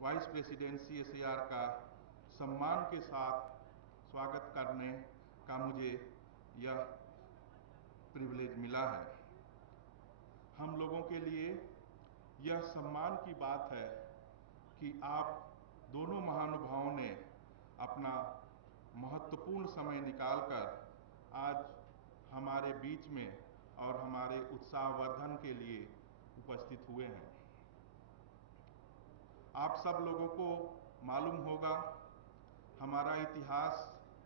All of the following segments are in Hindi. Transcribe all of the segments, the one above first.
वाइस प्रेसिडेंट CSIR का सम्मान के साथ स्वागत करने का मुझे यह प्रिविलेज मिला है। हम लोगों के लिए यह सम्मान की बात है कि आप दोनों महानुभावों ने अपना महत्वपूर्ण समय निकालकर आज हमारे बीच में और हमारे उत्साहवर्धन के लिए उपस्थित हुए हैं। आप सब लोगों को मालूम होगा, हमारा इतिहास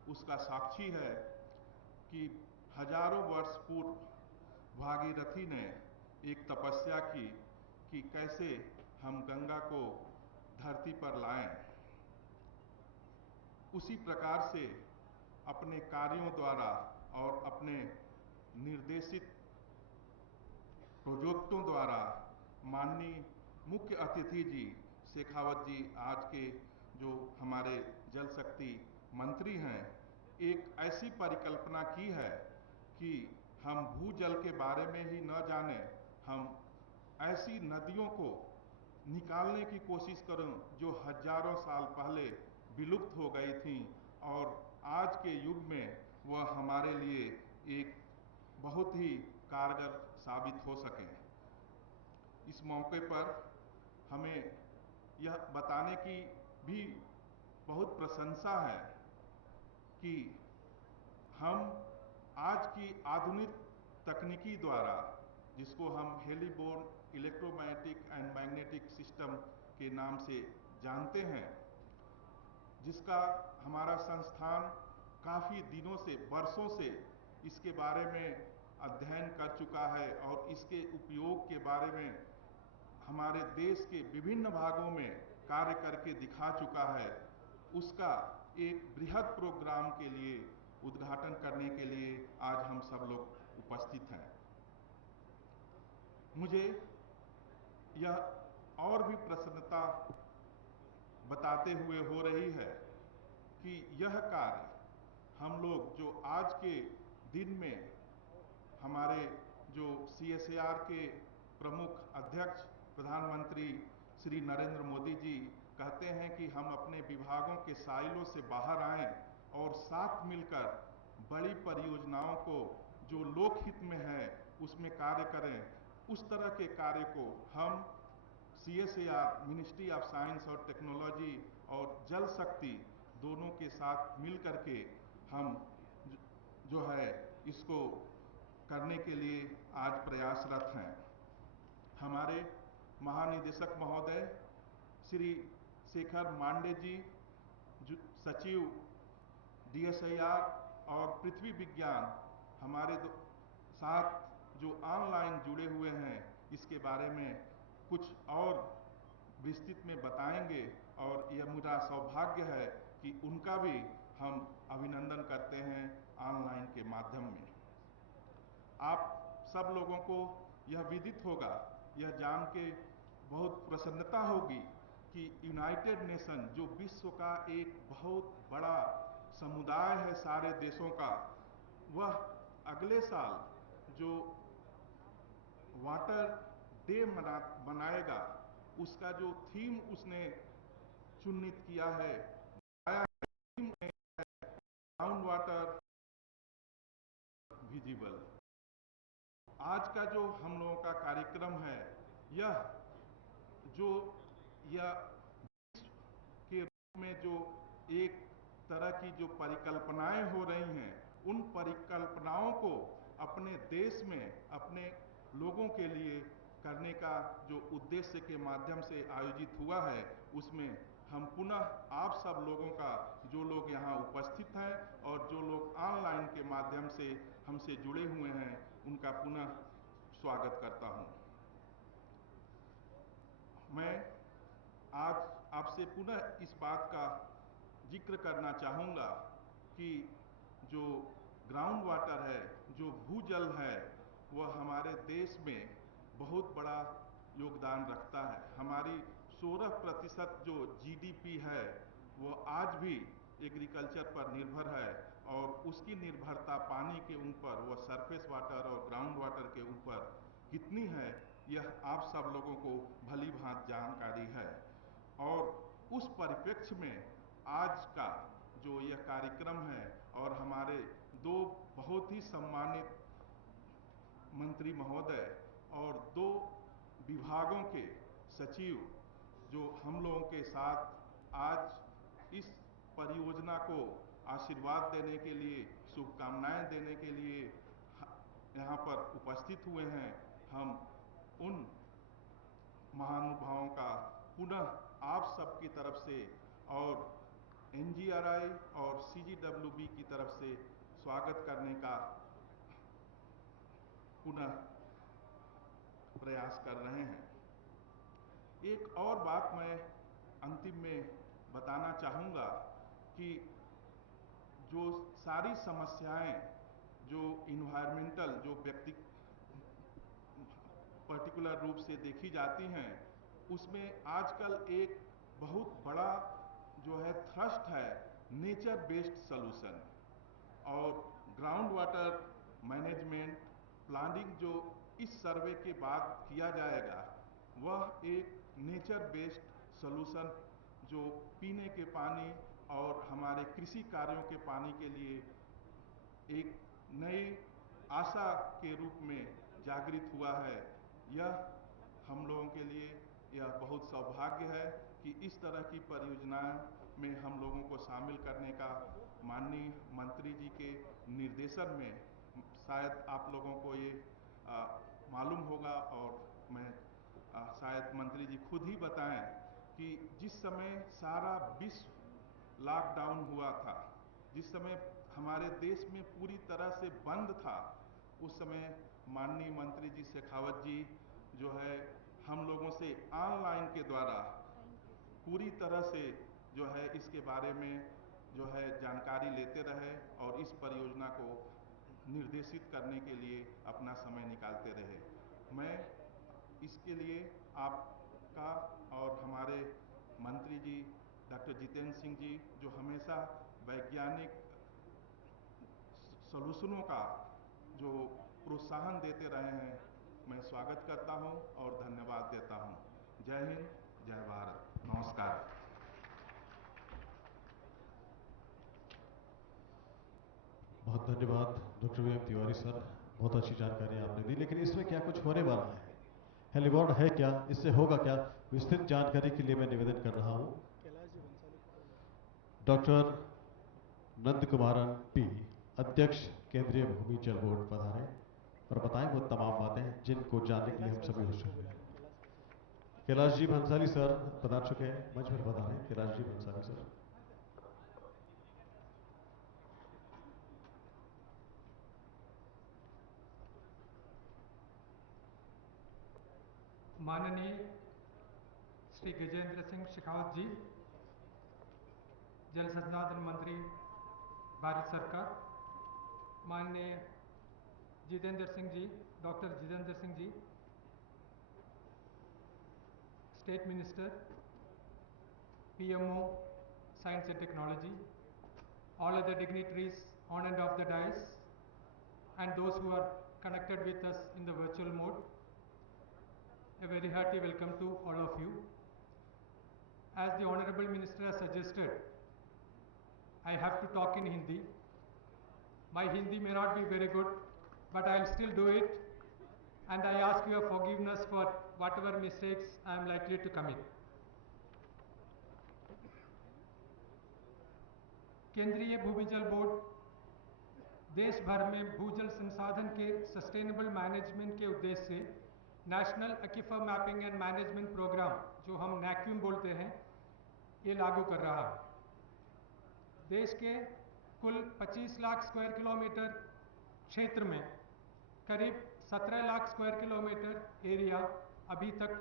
उसका साक्षी है कि हजारों वर्ष पूर्व भागीरथी ने एक तपस्या की कि कैसे हम गंगा को धरती पर लाएं। उसी प्रकार से अपने कार्यों द्वारा और अपने निर्देशित प्रोजेक्टों द्वारा माननीय मुख्य अतिथि जी शेखावत जी, आज के जो हमारे जल शक्ति मंत्री हैं, एक ऐसी परिकल्पना की है कि हम भूजल के बारे में ही न जाने, हम ऐसी नदियों को निकालने की कोशिश करें जो हजारों साल पहले विलुप्त हो गई थीं और आज के युग में वह हमारे लिए एक बहुत ही कारगर साबित हो सकें। इस मौके पर हमें यह बताने की भी बहुत प्रशंसा है कि हम आज की आधुनिक तकनीकी द्वारा, जिसको हम heliborne electromagnetic and magnetic system के नाम से जानते हैं, जिसका हमारा संस्थान काफ़ी दिनों से, वर्षों से इसके बारे में अध्ययन कर चुका है और इसके उपयोग के बारे में हमारे देश के विभिन्न भागों में कार्य करके दिखा चुका है, उसका एक बृहद प्रोग्राम के लिए उद्घाटन करने के लिए आज हम सब लोग उपस्थित हैं। मुझे यह और भी प्रसन्नता बताते हुए हो रही है कि यह कार्य हम लोग जो आज के दिन में हमारे जो CSIR के प्रमुख अध्यक्ष प्रधानमंत्री श्री नरेंद्र मोदी जी कहते हैं कि हम अपने विभागों के साइलों से बाहर आएं और साथ मिलकर बड़ी परियोजनाओं को जो लोकहित में है उसमें कार्य करें, उस तरह के कार्य को हम CSIR, मिनिस्ट्री ऑफ साइंस और टेक्नोलॉजी और जल शक्ति दोनों के साथ मिल करके हम जो है इसको करने के लिए आज प्रयासरत हैं। हमारे महानिदेशक महोदय श्री शेखर मांडे जी, सचिव DSIR और पृथ्वी विज्ञान हमारे साथ जो ऑनलाइन जुड़े हुए हैं, इसके बारे में कुछ और विस्तृत में बताएंगे और यह मेरा सौभाग्य है कि उनका भी हम अभिनंदन करते हैं ऑनलाइन के माध्यम में। आप सब लोगों को यह विदित होगा, यह जान के बहुत प्रसन्नता होगी कि यूनाइटेड नेशन, जो विश्व का एक बहुत बड़ा समुदाय है सारे देशों का, वह अगले साल जो वाटर डे मनाएगा, उसका जो थीम उसने चुनित किया है, ग्राउंड वाटर विजिबल। आज का जो हम लोगों का कार्यक्रम है, यह के रूप में जो एक तरह की जो परिकल्पनाएं हो रही हैं, उन परिकल्पनाओं को अपने देश में अपने लोगों के लिए करने का जो उद्देश्य के माध्यम से आयोजित हुआ है, उसमें हम पुनः आप सब लोगों का, जो लोग यहाँ उपस्थित हैं और जो लोग ऑनलाइन के माध्यम से हमसे जुड़े हुए हैं, उनका पुनः स्वागत करता हूँ। मैं आज आपसे पुनः इस बात का जिक्र करना चाहूँगा कि जो ग्राउंड वाटर है, जो भूजल है, वह हमारे देश में बहुत बड़ा योगदान रखता है। हमारी 16% जो GDP है, वो आज भी एग्रीकल्चर पर निर्भर है और उसकी निर्भरता पानी के ऊपर, वह सरफेस वाटर और ग्राउंड वाटर के ऊपर कितनी है, यह आप सब लोगों को भली भांति जानकारी है। और उस परिप्रेक्ष्य में आज का जो यह कार्यक्रम है और हमारे दो बहुत ही सम्मानित मंत्री महोदय और दो विभागों के सचिव जो हम लोगों के साथ आज इस परियोजना को आशीर्वाद देने के लिए, शुभकामनाएं देने के लिए यहाँ पर उपस्थित हुए हैं, हम उन महानुभावों का पुनः आप सबकी तरफ से और NGRI और CGWB की तरफ से स्वागत करने का पुनः प्रयास कर रहे हैं। एक और बात मैं अंतिम में बताना चाहूँगा कि जो सारी समस्याएं जो इन्वायरमेंटल जो व्यक्ति पर्टिकुलर रूप से देखी जाती हैं, उसमें आजकल एक बहुत बड़ा जो है थ्रस्ट है नेचर बेस्ड सॉल्यूशन और ग्राउंड वाटर मैनेजमेंट प्लानिंग जो इस सर्वे के बाद किया जाएगा, वह एक नेचर बेस्ड सॉल्यूशन जो पीने के पानी और हमारे कृषि कार्यों के पानी के लिए एक नई आशा के रूप में जागृत हुआ है। यह हम लोगों के लिए यह बहुत सौभाग्य है कि इस तरह की परियोजनाओं में हम लोगों को शामिल करने का माननीय मंत्री जी के निर्देशन में शायद आप लोगों को ये मालूम होगा और मैं शायद मंत्री जी खुद ही बताएं कि जिस समय सारा विश्व लॉकडाउन हुआ था, जिस समय हमारे देश में पूरी तरह से बंद था, उस समय माननीय मंत्री जी शेखावत जी जो है हम लोगों से ऑनलाइन के द्वारा पूरी तरह से जो है इसके बारे में जो है जानकारी लेते रहे और इस परियोजना को निर्देशित करने के लिए अपना समय निकालते रहे। मैं इसके लिए आपका और हमारे मंत्री जी डॉक्टर जितेंद्र सिंह जी जो हमेशा वैज्ञानिक सॉल्यूशनों का जो प्रोत्साहन देते रहे हैं, मैं स्वागत करता हूं और धन्यवाद देता हूं। जय हिंद, जय भारत, नमस्कार। बहुत धन्यवाद डॉक्टर VM तिवारी सर, बहुत अच्छी जानकारी आपने दी। लेकिन इसमें क्या कुछ होने वाला है? हेलीबॉर्ड है क्या? इससे होगा क्या? विस्तृत जानकारी के लिए मैं निवेदन कर रहा हूं डॉक्टर नंद कुमारन P, अध्यक्ष केंद्रीय भूमि जल बोर्ड पधारें और बताएं वो तमाम बातें जिनको जानने के लिए हम सभी उत्सुक हैं। कैलाश जी भंसाली सर पधार चुके हैं, मंच पर पधारें। कैलाश जी भंसाली सर। माननीय श्री गजेंद्र सिंह शेखावत जी, जल संसाधन मंत्री भारत सरकार, माननीय Jitendra Singh ji, doctor Jitendra Singh ji, state minister PMO science and technology, all other dignitaries on and off the dais, and those who are connected with us in the virtual mode, a very hearty welcome to all of you. As the Honorable Minister has suggested, I have to talk in Hindi. My Hindi may not be very good, but I will still do it, and I ask your forgiveness for whatever mistakes I am likely to commit. केंद्रीय भूमिजल बोर्ड देश भर में भूजल संसाधन के सस्टेनेबल मैनेजमेंट के उद्देश्य से national aquifer mapping and management programme, जो हम NAQUIM बोलते हैं, ये लागू कर रहा है। देश के कुल 25 लाख स्क्वायर किलोमीटर क्षेत्र में करीब 17 लाख स्क्वायर किलोमीटर एरिया अभी तक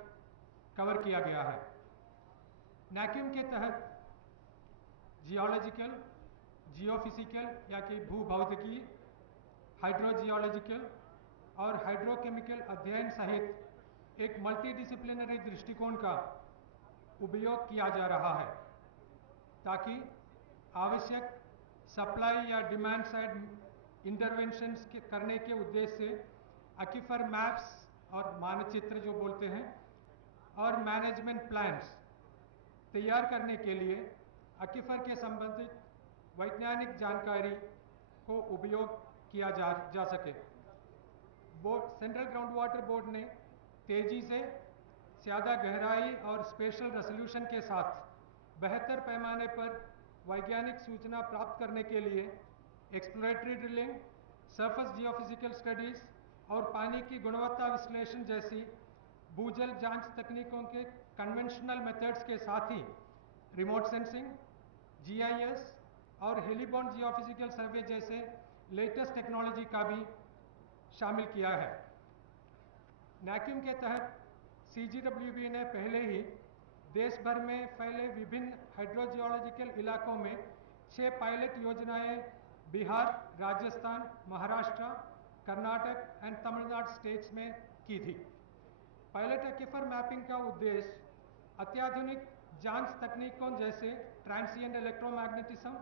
कवर किया गया है। NAQUIM के तहत जियोलॉजिकल, जियोफिजिकल या कि भूभौतिकी, हाइड्रोजियोलॉजिकल और हाइड्रोकेमिकल अध्ययन सहित एक मल्टीडिसिप्लिनरी दृष्टिकोण का उपयोग किया जा रहा है ताकि आवश्यक सप्लाई या डिमांड साइड इंटरवेंशंस करने के उद्देश्य से एक्विफर मैप्स और मानचित्र जो बोलते हैं और मैनेजमेंट प्लान्स तैयार करने के लिए एक्वीफर के संबंधित वैज्ञानिक जानकारी को उपयोग किया जा सके। सेंट्रल ग्राउंड वाटर बोर्ड ने तेजी से ज़्यादा गहराई और स्पेशल रेजोल्यूशन के साथ बेहतर पैमाने पर वैज्ञानिक सूचना प्राप्त करने के लिए exploratory drilling, surface geophysical studies और पानी की गुणवत्ता विश्लेषण जैसी भूजल जांच तकनीकों के कन्वेंशनल मेथड्स के साथ ही रिमोट सेंसिंग, GIS और हेलीबॉर्न जियोफिजिकल सर्वे जैसे लेटेस्ट टेक्नोलॉजी का भी शामिल किया है। नैक्यूम के तहत CGWB ने पहले ही देश भर में फैले विभिन्न हाइड्रोजियोलॉजिकल इलाकों में 6 पायलट योजनाएं बिहार, राजस्थान, महाराष्ट्र, कर्नाटक एंड तमिलनाडु स्टेट्स में की थी। पायलट एक्वीफर मैपिंग का उद्देश्य अत्याधुनिक जांच तकनीकों जैसे transient electromagnetism,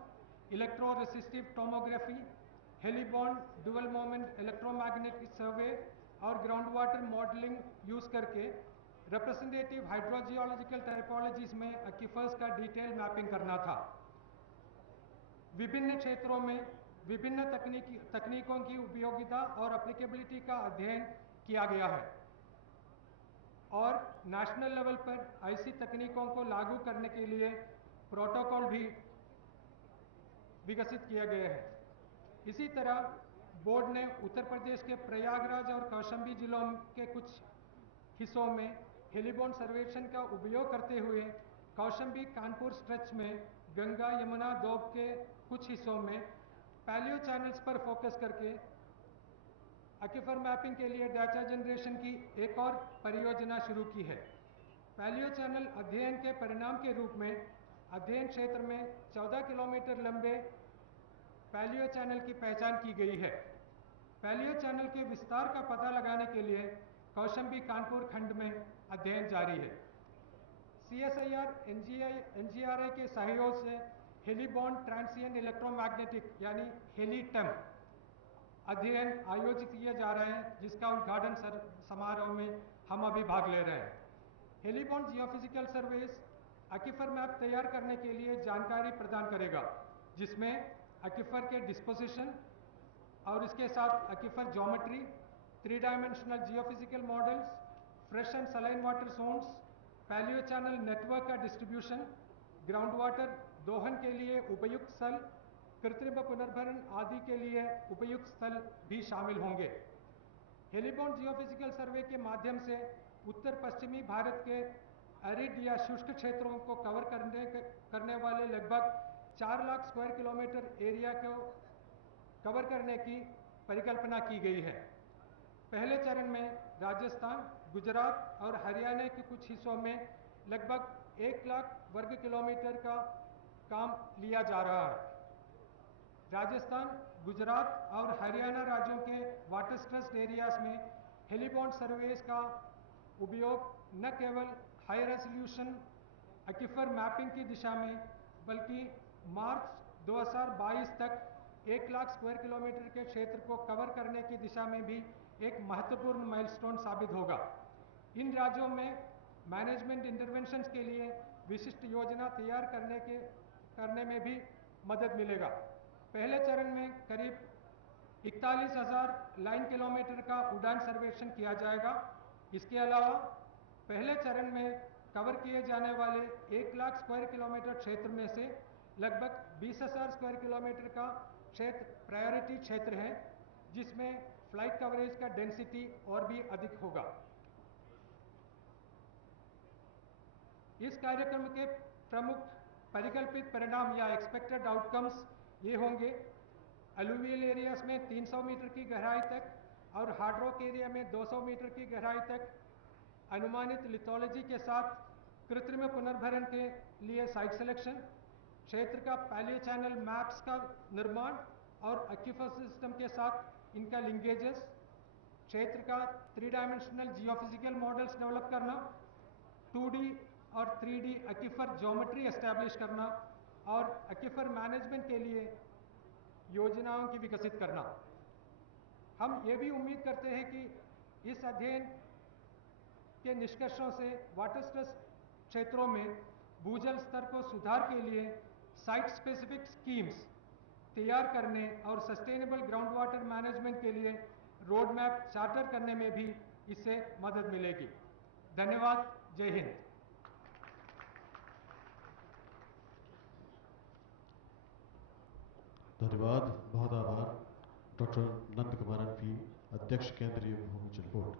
electro resistive tomography, heliborne dual moment electromagnetic survey और ग्राउंड वाटर मॉडलिंग यूज करके रिप्रेजेंटेटिव हाइड्रोजियोलॉजिकल टाइपोलॉजीज में एक्वीफर्स का डिटेल मैपिंग करना था। विभिन्न क्षेत्रों में विभिन्न तकनीकों की उपयोगिता और एप्लीकेबिलिटी का अध्ययन किया गया है और नेशनल लेवल पर ऐसी तकनीकों को लागू करने के लिए प्रोटोकॉल भी विकसित किए गए हैं। इसी तरह बोर्ड ने उत्तर प्रदेश के प्रयागराज और कौशाम्बी जिलों के कुछ हिस्सों में हेलीबॉर्न सर्वेक्षण का उपयोग करते हुए कौशाम्बी कानपुर स्ट्रेच में गंगा यमुना दोब के कुछ हिस्सों में पैलियो चैनल्स पर फोकस करके एक्वीफर मैपिंग के लिए डाटा जनरेशन की एक और परियोजना शुरू की है। पैलियो चैनल अध्ययन के परिणाम के रूप में अध्ययन क्षेत्र में 14 किलोमीटर लंबे पैलियो चैनल की पहचान की गई है। पैलियो चैनल के विस्तार का पता लगाने के लिए कौशाम्बी कानपुर खंड में अध्ययन जारी है। CSIR NGRI के सहयोग से हेलीबॉर्न ट्रांसिएंट इलेक्ट्रोमैग्नेटिक यानी हेलीटेम अध्ययन आयोजित किए जा रहे हैं, जिसका उद्घाटन समारोह में हम अभी भाग ले रहे हैं। हेलीबॉर्न जियोफिजिकल सर्वेस एक्वीफर मैप तैयार करने के लिए जानकारी प्रदान करेगा, जिसमें एक्वीफर के डिस्पोजिशन और इसके साथ aquifer geometry, 3 dimensional geophysical models, fresh and saline water source, palaeo channel network का डिस्ट्रीब्यूशन, ग्राउंड वाटर दोहन के लिए उपयुक्त स्थल, कृत्रिम पुनर्भरण आदि के लिए उपयुक्त स्थल भी शामिल होंगे। हेलीबॉर्न जियोफिजिकल सर्वे के माध्यम से उत्तर पश्चिमी भारत के एरिड या शुष्क क्षेत्रों को कवर करने वाले लगभग 4 लाख स्क्वायर किलोमीटर एरिया को कवर करने की परिकल्पना की गई है। पहले चरण में राजस्थान, गुजरात और हरियाणा के कुछ हिस्सों में लगभग 1 लाख वर्ग किलोमीटर का काम लिया जा रहा है। राजस्थान, गुजरात और हरियाणा राज्यों के वाटर स्ट्रेस्ड एरियाज में हेलीबॉर्न सर्वेस का उपयोग न केवल हाई रेजोल्यूशन एक्वीफर मैपिंग की दिशा में, बल्कि मार्च 2022 तक 1 लाख स्क्वायर किलोमीटर के क्षेत्र को कवर करने की दिशा में भी एक महत्वपूर्ण माइलस्टोन साबित होगा। इन राज्यों में मैनेजमेंट इंटरवेंशंस के लिए विशिष्ट योजना तैयार करने में भी मदद मिलेगा। पहले चरण में करीब 41,000 लाइन किलोमीटर का उड़ान सर्वेक्षण किया जाएगा। इसके अलावा पहले चरण में कवर किए जाने वाले 1 लाख स्क्वायर किलोमीटर क्षेत्र में से लगभग 20,000 स्क्वायर किलोमीटर का क्षेत्र प्रायोरिटी क्षेत्र है, जिसमें फ्लाइट कवरेज का डेंसिटी और भी अधिक होगा। इस कार्यक्रम के प्रमुख परिकल्पित परिणाम या एक्सपेक्टेड आउटकम्स ये होंगे: एलुवियल एरियाज में 300 मीटर की गहराई तक और हार्ड रॉक एरिया में 200 मीटर की गहराई तक अनुमानित लिथोलॉजी के साथ कृत्रिम पुनर्भरण के लिए साइट सिलेक्शन, क्षेत्र का पैलियो चैनल मैप्स का निर्माण और एक्वीफर सिस्टम के साथ इनका लिंकेजेस, क्षेत्र का 3 डायमेंशनल जियोफिजिकल मॉडल्स डेवलप करना, 2D और 3D एक्वीफर ज्योमेट्री एस्टैब्लिश करना और एक्वीफर मैनेजमेंट के लिए योजनाओं की विकसित करना। हम ये भी उम्मीद करते हैं कि इस अध्ययन के निष्कर्षों से वाटर स्ट्रेस क्षेत्रों में भूजल स्तर को सुधार के लिए साइट स्पेसिफिक स्कीम्स तैयार करने और सस्टेनेबल ग्राउंड वाटर मैनेजमेंट के लिए रोड मैप चार्टर करने में भी इससे मदद मिलेगी। धन्यवाद। जय हिंद। धन्यवाद, बहुत आभार डॉक्टर नंद कुमार पी, अध्यक्ष केंद्रीय भूमि जल बोर्ड।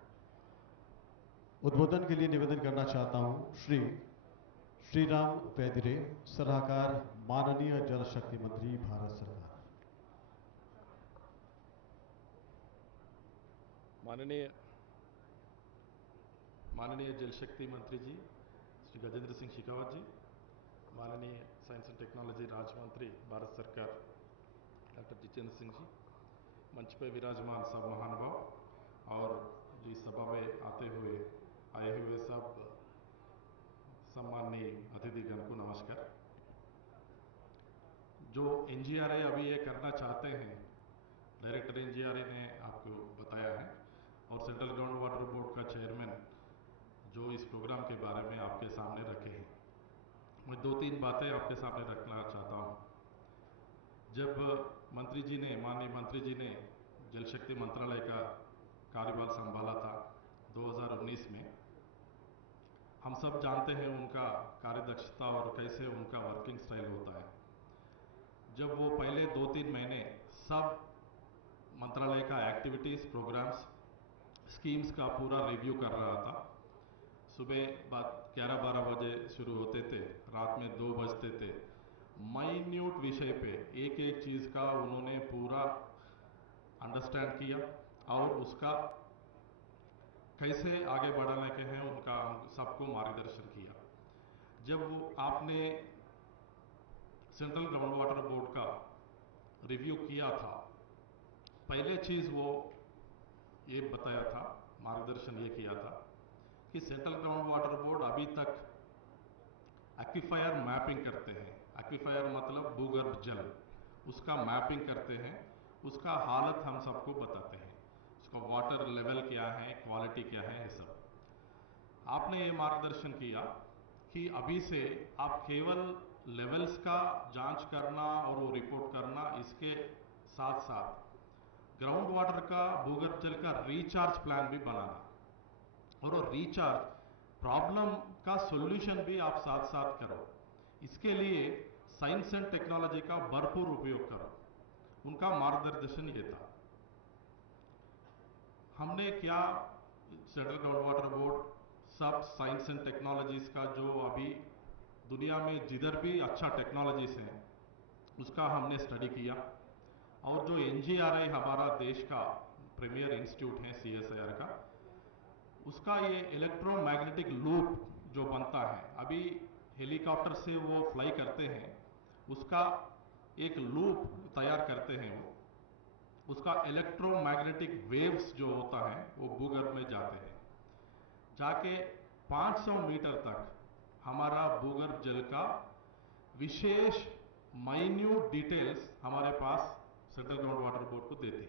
उद्बोधन के लिए निवेदन करना चाहता हूं श्री श्रीराम पैदिरे, सलाहकार माननीय जल शक्ति मंत्री भारत सरकार। माननीय जल शक्ति मंत्री जी श्री गजेंद्र सिंह शेखावत जी, माननीय साइंस एंड टेक्नोलॉजी राज्य मंत्री भारत सरकार डॉक्टर जितेंद्र सिंह जी, मंच पर विराजमान सब महानुभाव और इस सभा में आए हुए सब सम्माननीय अतिथिगण को नमस्कार। जो एनजीआरए अभी ये करना चाहते हैं, डायरेक्टर एनजीआरए ने आपको बताया है, और सेंट्रल ग्राउंड वाटर बोर्ड का चेयरमैन जो इस प्रोग्राम के बारे में आपके सामने रखे हैं। मैं 2-3 बातें आपके सामने रखना चाहता हूँ। जब माननीय मंत्री जी ने जल शक्ति मंत्रालय का कार्यभार संभाला था 2019 में, हम सब जानते हैं उनका कार्यदक्षता और कैसे उनका वर्किंग स्टाइल होता है। जब वो पहले 2-3 महीने सब मंत्रालय का एक्टिविटीज़, प्रोग्राम्स, स्कीम्स का पूरा रिव्यू कर रहा था। सुबह 11-12 बजे शुरू होते थे, रात में 2 बजते थे। माइन्यूट विषय पे एक एक चीज़ का उन्होंने पूरा अंडरस्टैंड किया और उसका कैसे आगे बढ़ाने के हैं उनका सबको मार्गदर्शन किया। जब वो आपने सेंट्रल ग्राउंड वाटर बोर्ड का रिव्यू किया था, पहले चीज़ वो ये बताया था, मार्गदर्शन ये किया था कि सेंट्रल ग्राउंड वाटर बोर्ड अभी तक एक्विफायर मैपिंग करते हैं। एक्विफायर मतलब भूगर्भ जल, उसका मैपिंग करते हैं, उसका हालत हम सबको बताते हैं, उसका वाटर लेवल क्या है, क्वालिटी क्या है, ये सब। आपने ये मार्गदर्शन किया कि अभी से आप केवल लेवल्स का जांच करना और वो रिपोर्ट करना, इसके साथ साथ ग्राउंड वाटर का, भूगर्भ जल का रिचार्ज प्लान भी बनाना, और वो रिचार्ज प्रॉब्लम का सॉल्यूशन भी आप साथ साथ करो। इसके लिए साइंस एंड टेक्नोलॉजी का भरपूर उपयोग करो। उनका मार्गदर्शन ये था। हमने क्या, सेंट्रल ग्राउंड वाटर बोर्ड सब साइंस एंड टेक्नोलॉजीज का जो अभी दुनिया में जिधर भी अच्छा टेक्नोलॉजीज हैं उसका हमने स्टडी किया, और जो एनजीआरआई हमारा देश का प्रीमियर इंस्टीट्यूट है सीएसआईआर का, उसका ये इलेक्ट्रोमैग्नेटिक लूप जो बनता है, अभी हेलीकॉप्टर से वो फ्लाई करते हैं, उसका एक लूप तैयार करते हैं वो, उसका इलेक्ट्रोमैग्नेटिक वेव्स जो होता है वो भूगर्भ में जाते हैं, जाके 500 मीटर तक हमारा भूगर्भ जल का विशेष माइन्यूट डिटेल्स हमारे पास सेंट्रल ग्राउंड वाटर बोर्ड को देते हैं।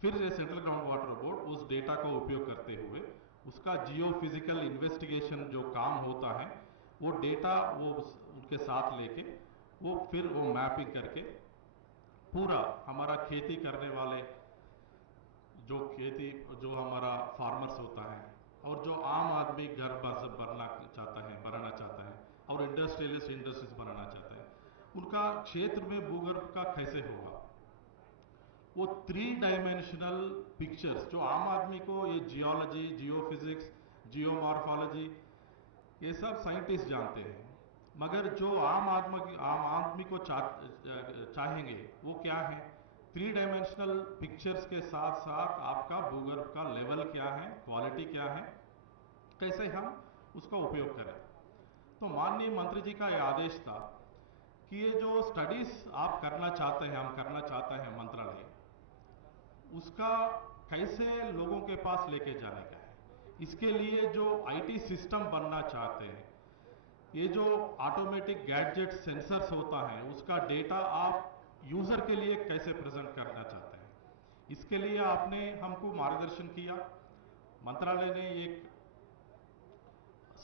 फिर ये सेंट्रल ग्राउंड वाटर बोर्ड उस डेटा का उपयोग करते हुए उसका जियो फिजिकल इन्वेस्टिगेशन जो काम होता है, वो डेटा वो उनके साथ लेके वो फिर वो मैपिंग करके पूरा हमारा खेती करने वाले जो हमारा फार्मर्स होता है और जो आम आदमी घर बनाना चाहता है और इंडस्ट्रीज बनाना चाहता है, उनका क्षेत्र में भूगर्भ का कैसे होगा, वो 3 डायमेंशनल पिक्चर्स जो आम आदमी को, ये जियोलॉजी, जियोफिजिक्स, जियोमॉर्फोलॉजी, ये सब साइंटिस्ट जानते हैं, मगर जो आम आदमी को चाहेंगे वो क्या है, 3 डायमेंशनल पिक्चर्स के साथ साथ आपका भूगर्भ का लेवल क्या है, क्वालिटी क्या है, कैसे हम उसका उपयोग करें। तो माननीय मंत्री जी का ये आदेश था कि ये जो स्टडीज आप करना चाहते हैं, हम करना चाहते हैं मंत्रालय, उसका कैसे लोगों के पास लेके जाने का है। इसके लिए जो आईटी सिस्टम बनना चाहते हैं, ये जो ऑटोमेटिक गैजेट सेंसर्स होता है, उसका डेटा आप यूजर के लिए कैसे प्रेजेंट करना चाहते हैं, इसके लिए आपने हमको मार्गदर्शन किया। मंत्रालय ने एक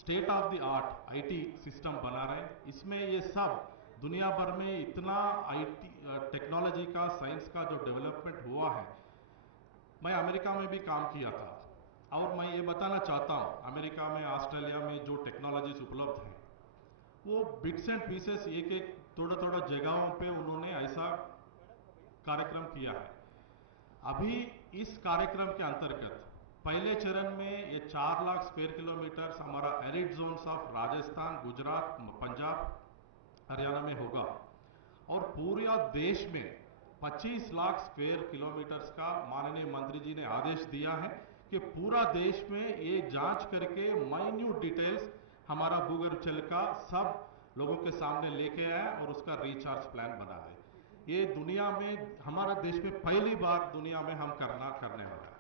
state of the art IT system बना रहे हैं। इसमें ये सब दुनिया भर में इतना आईटी टेक्नोलॉजी का, साइंस का जो डेवलपमेंट हुआ है, मैं अमेरिका में भी काम किया था और मैं ये बताना चाहता हूँ, अमेरिका में, ऑस्ट्रेलिया में जो टेक्नोलॉजीज उपलब्ध हैं वो बिट्स एंड पीसेस एक एक थोड़ा थोड़ा जगहों पे उन्होंने ऐसा कार्यक्रम किया है। अभी इस कार्यक्रम के अंतर्गत पहले चरण में ये 4 लाख स्क्वायर किलोमीटर हमारा arid zones of Rajasthan, Gujarat, Punjab, Haryana में होगा और पूरे देश में 25 लाख स्क्वायर किलोमीटर्स का माननीय मंत्री जी ने आदेश दिया है कि पूरा देश में ये जांच करके माइन्यूट डिटेल्स हमारा भूगर्भ जल का सब लोगों के सामने लेके आए और उसका रिचार्ज प्लान बना दे। ये दुनिया में, हमारे देश में पहली बार दुनिया में हम करने वाला है।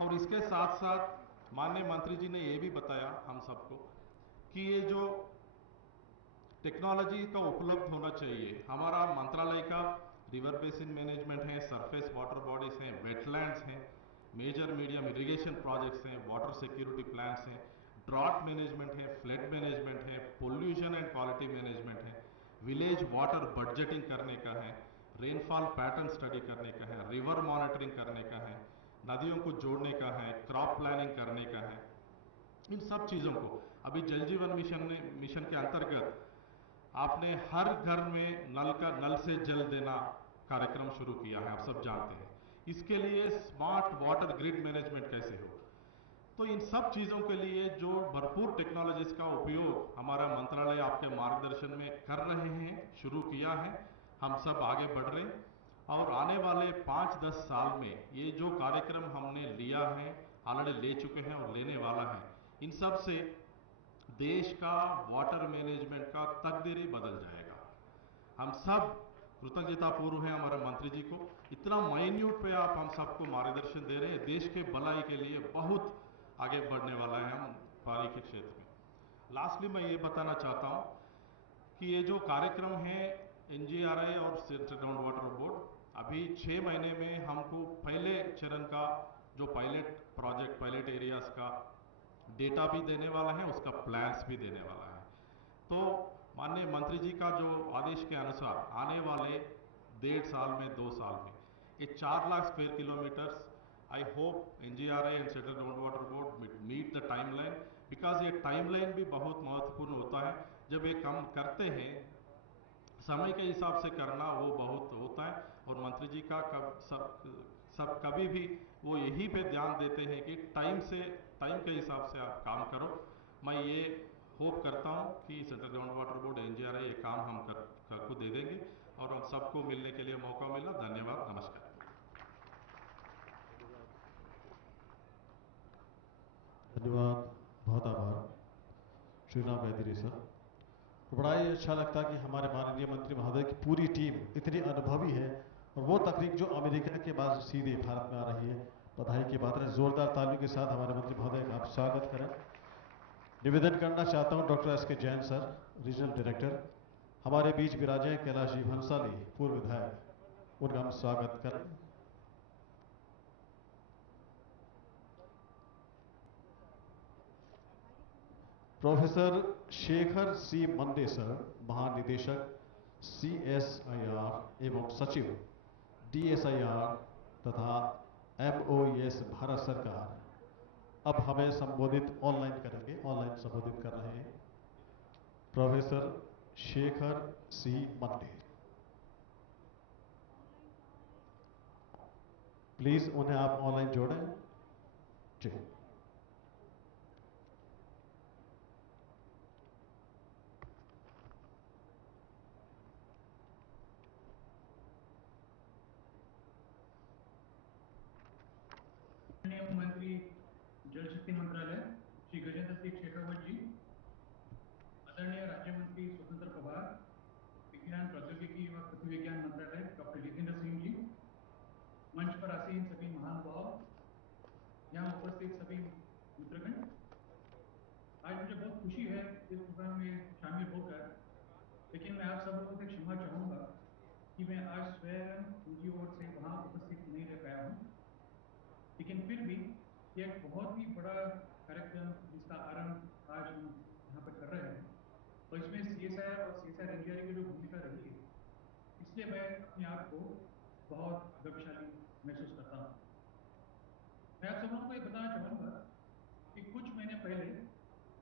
और इसके साथ साथ माननीय मंत्री जी ने ये भी बताया हम सबको कि ये जो टेक्नोलॉजी का उपलब्ध होना चाहिए, हमारा मंत्रालय का रिवर बेसिन मैनेजमेंट है, सरफेस वाटर बॉडीज हैं, वेटलैंड्स हैं, मेजर मीडियम इरिगेशन प्रोजेक्ट्स हैं, वाटर सिक्योरिटी प्लान्स हैं, ड्रॉट मैनेजमेंट है, फ्लड मैनेजमेंट है, पोल्यूशन एंड क्वालिटी मैनेजमेंट है, विलेज वाटर बजटिंग करने का है, रेनफॉल पैटर्न स्टडी करने का है, रिवर मॉनिटरिंग करने का है, नदियों को जोड़ने का है, क्रॉप प्लानिंग करने का है। इन सब चीज़ों को अभी जल जीवन मिशन के अंतर्गत आपने हर घर में नल से जल देना कार्यक्रम शुरू किया है, आप सब जानते हैं। इसके लिए स्मार्ट वाटर ग्रिड मैनेजमेंट कैसे हो, तो इन सब चीज़ों के लिए जो भरपूर टेक्नोलॉजीज का उपयोग हमारा मंत्रालय आपके मार्गदर्शन में कर रहे हैं, शुरू किया है, हम सब आगे बढ़ रहे हैं। और आने वाले 5-10 साल में ये जो कार्यक्रम हमने लिया है, ऑलरेडी ले चुके हैं और लेने वाला है, इन सब से देश का वाटर मैनेजमेंट का तकदीर ही बदल जाएगा। हम सब कृतज्ञतापूर्व हैं हमारे मंत्री जी को, इतना माइन्यूट पे आप हम सबको मार्गदर्शन दे रहे हैं, देश के भलाई के लिए बहुत आगे बढ़ने वाला है हम पानी के क्षेत्र में। लास्टली मैं ये बताना चाहता हूँ कि ये जो कार्यक्रम है NGRI और सेंट्रल ग्राउंड वाटर बोर्ड, अभी 6 महीने में हमको पहले चरण का जो पायलट एरियाज का डेटा भी देने वाला है, उसका प्लान्स भी देने वाला है। तो माननीय मंत्री जी का जो आदेश के अनुसार आने वाले 1.5 साल में, 2 साल में ये 4 lakh square kilometres, I hope NGRI and central ground water board meet the timeline, because ये टाइमलाइन भी बहुत महत्वपूर्ण होता है। जब ये काम करते हैं समय के हिसाब से करना वो बहुत होता है, और मंत्री जी का सब कभी भी वो यही पे ध्यान देते हैं कि टाइम के हिसाब से आप काम करो। मैं ये होप करता हूँ कि central ground water board NGRI ये काम हम कर को दे देंगे और हम सबको मिलने के लिए मौका मिला। धन्यवाद, नमस्कार। धन्यवाद, बहुत आभार श्री राम वैदिरी सर। बड़ा ही अच्छा लगता है कि हमारे माननीय मंत्री महोदय की पूरी टीम इतनी अनुभवी है और वो तकनीक जो अमेरिका के बाद सीधे भारत में आ रही है, बधाई की बात है। जोरदार तालियों के साथ हमारे मंत्री महोदय का आप स्वागत करें। निवेदन करना चाहता हूं doctor SK Jain sir, regional director, हमारे बीच विराजे हैं कैलाश जी भंसाली, पूर्व विधायक, उनका हम स्वागत करें। Professor Shekhar C. Monday sir, महानिदेशक CSIR एवं सचिव DSIR तथा MOES भारत सरकार, अब हमें संबोधित ऑनलाइन करेंगे, ऑनलाइन संबोधित कर रहे हैं professor Shekhar C. Monday. Please उन्हें आप ऑनलाइन जोड़ें। जी, मंत्री जल शक्ति मंत्रालय श्री गजेंद्र सिंह शेखावत जी, आदरणीय राज्य मंत्री स्वतंत्र प्रभार विज्ञान प्रौद्योगिकी एवं पृथ्वी विज्ञान मंत्रालय डॉक्टर जितेंद्र सिंह जी, मंच पर आसीन सभी महानुभाव, यहाँ उपस्थित सभी मित्रगण, आज मुझे बहुत खुशी है इस प्रोग्राम में शामिल होकर, लेकिन मैं आप सब लोगों से क्षमा चाहूँगा कि मैं आज स्वयं उनकी ओर से वहाँ उपस्थित नहीं रह पाया हूँ, लेकिन फिर भी यह एक बहुत ही बड़ा कार्यक्रम जिसका जिसका आरंभ आज हम यहाँ पर कर रहे हैं, तो इसमें CSIR और CSR NGRI की जो भूमिका रही है, इसलिए मैं अपने आप को बहुत गौरवशाली महसूस करता हूँ। मैं आप सब लोगों को ये बताना चाहूँगा कि कुछ महीने पहले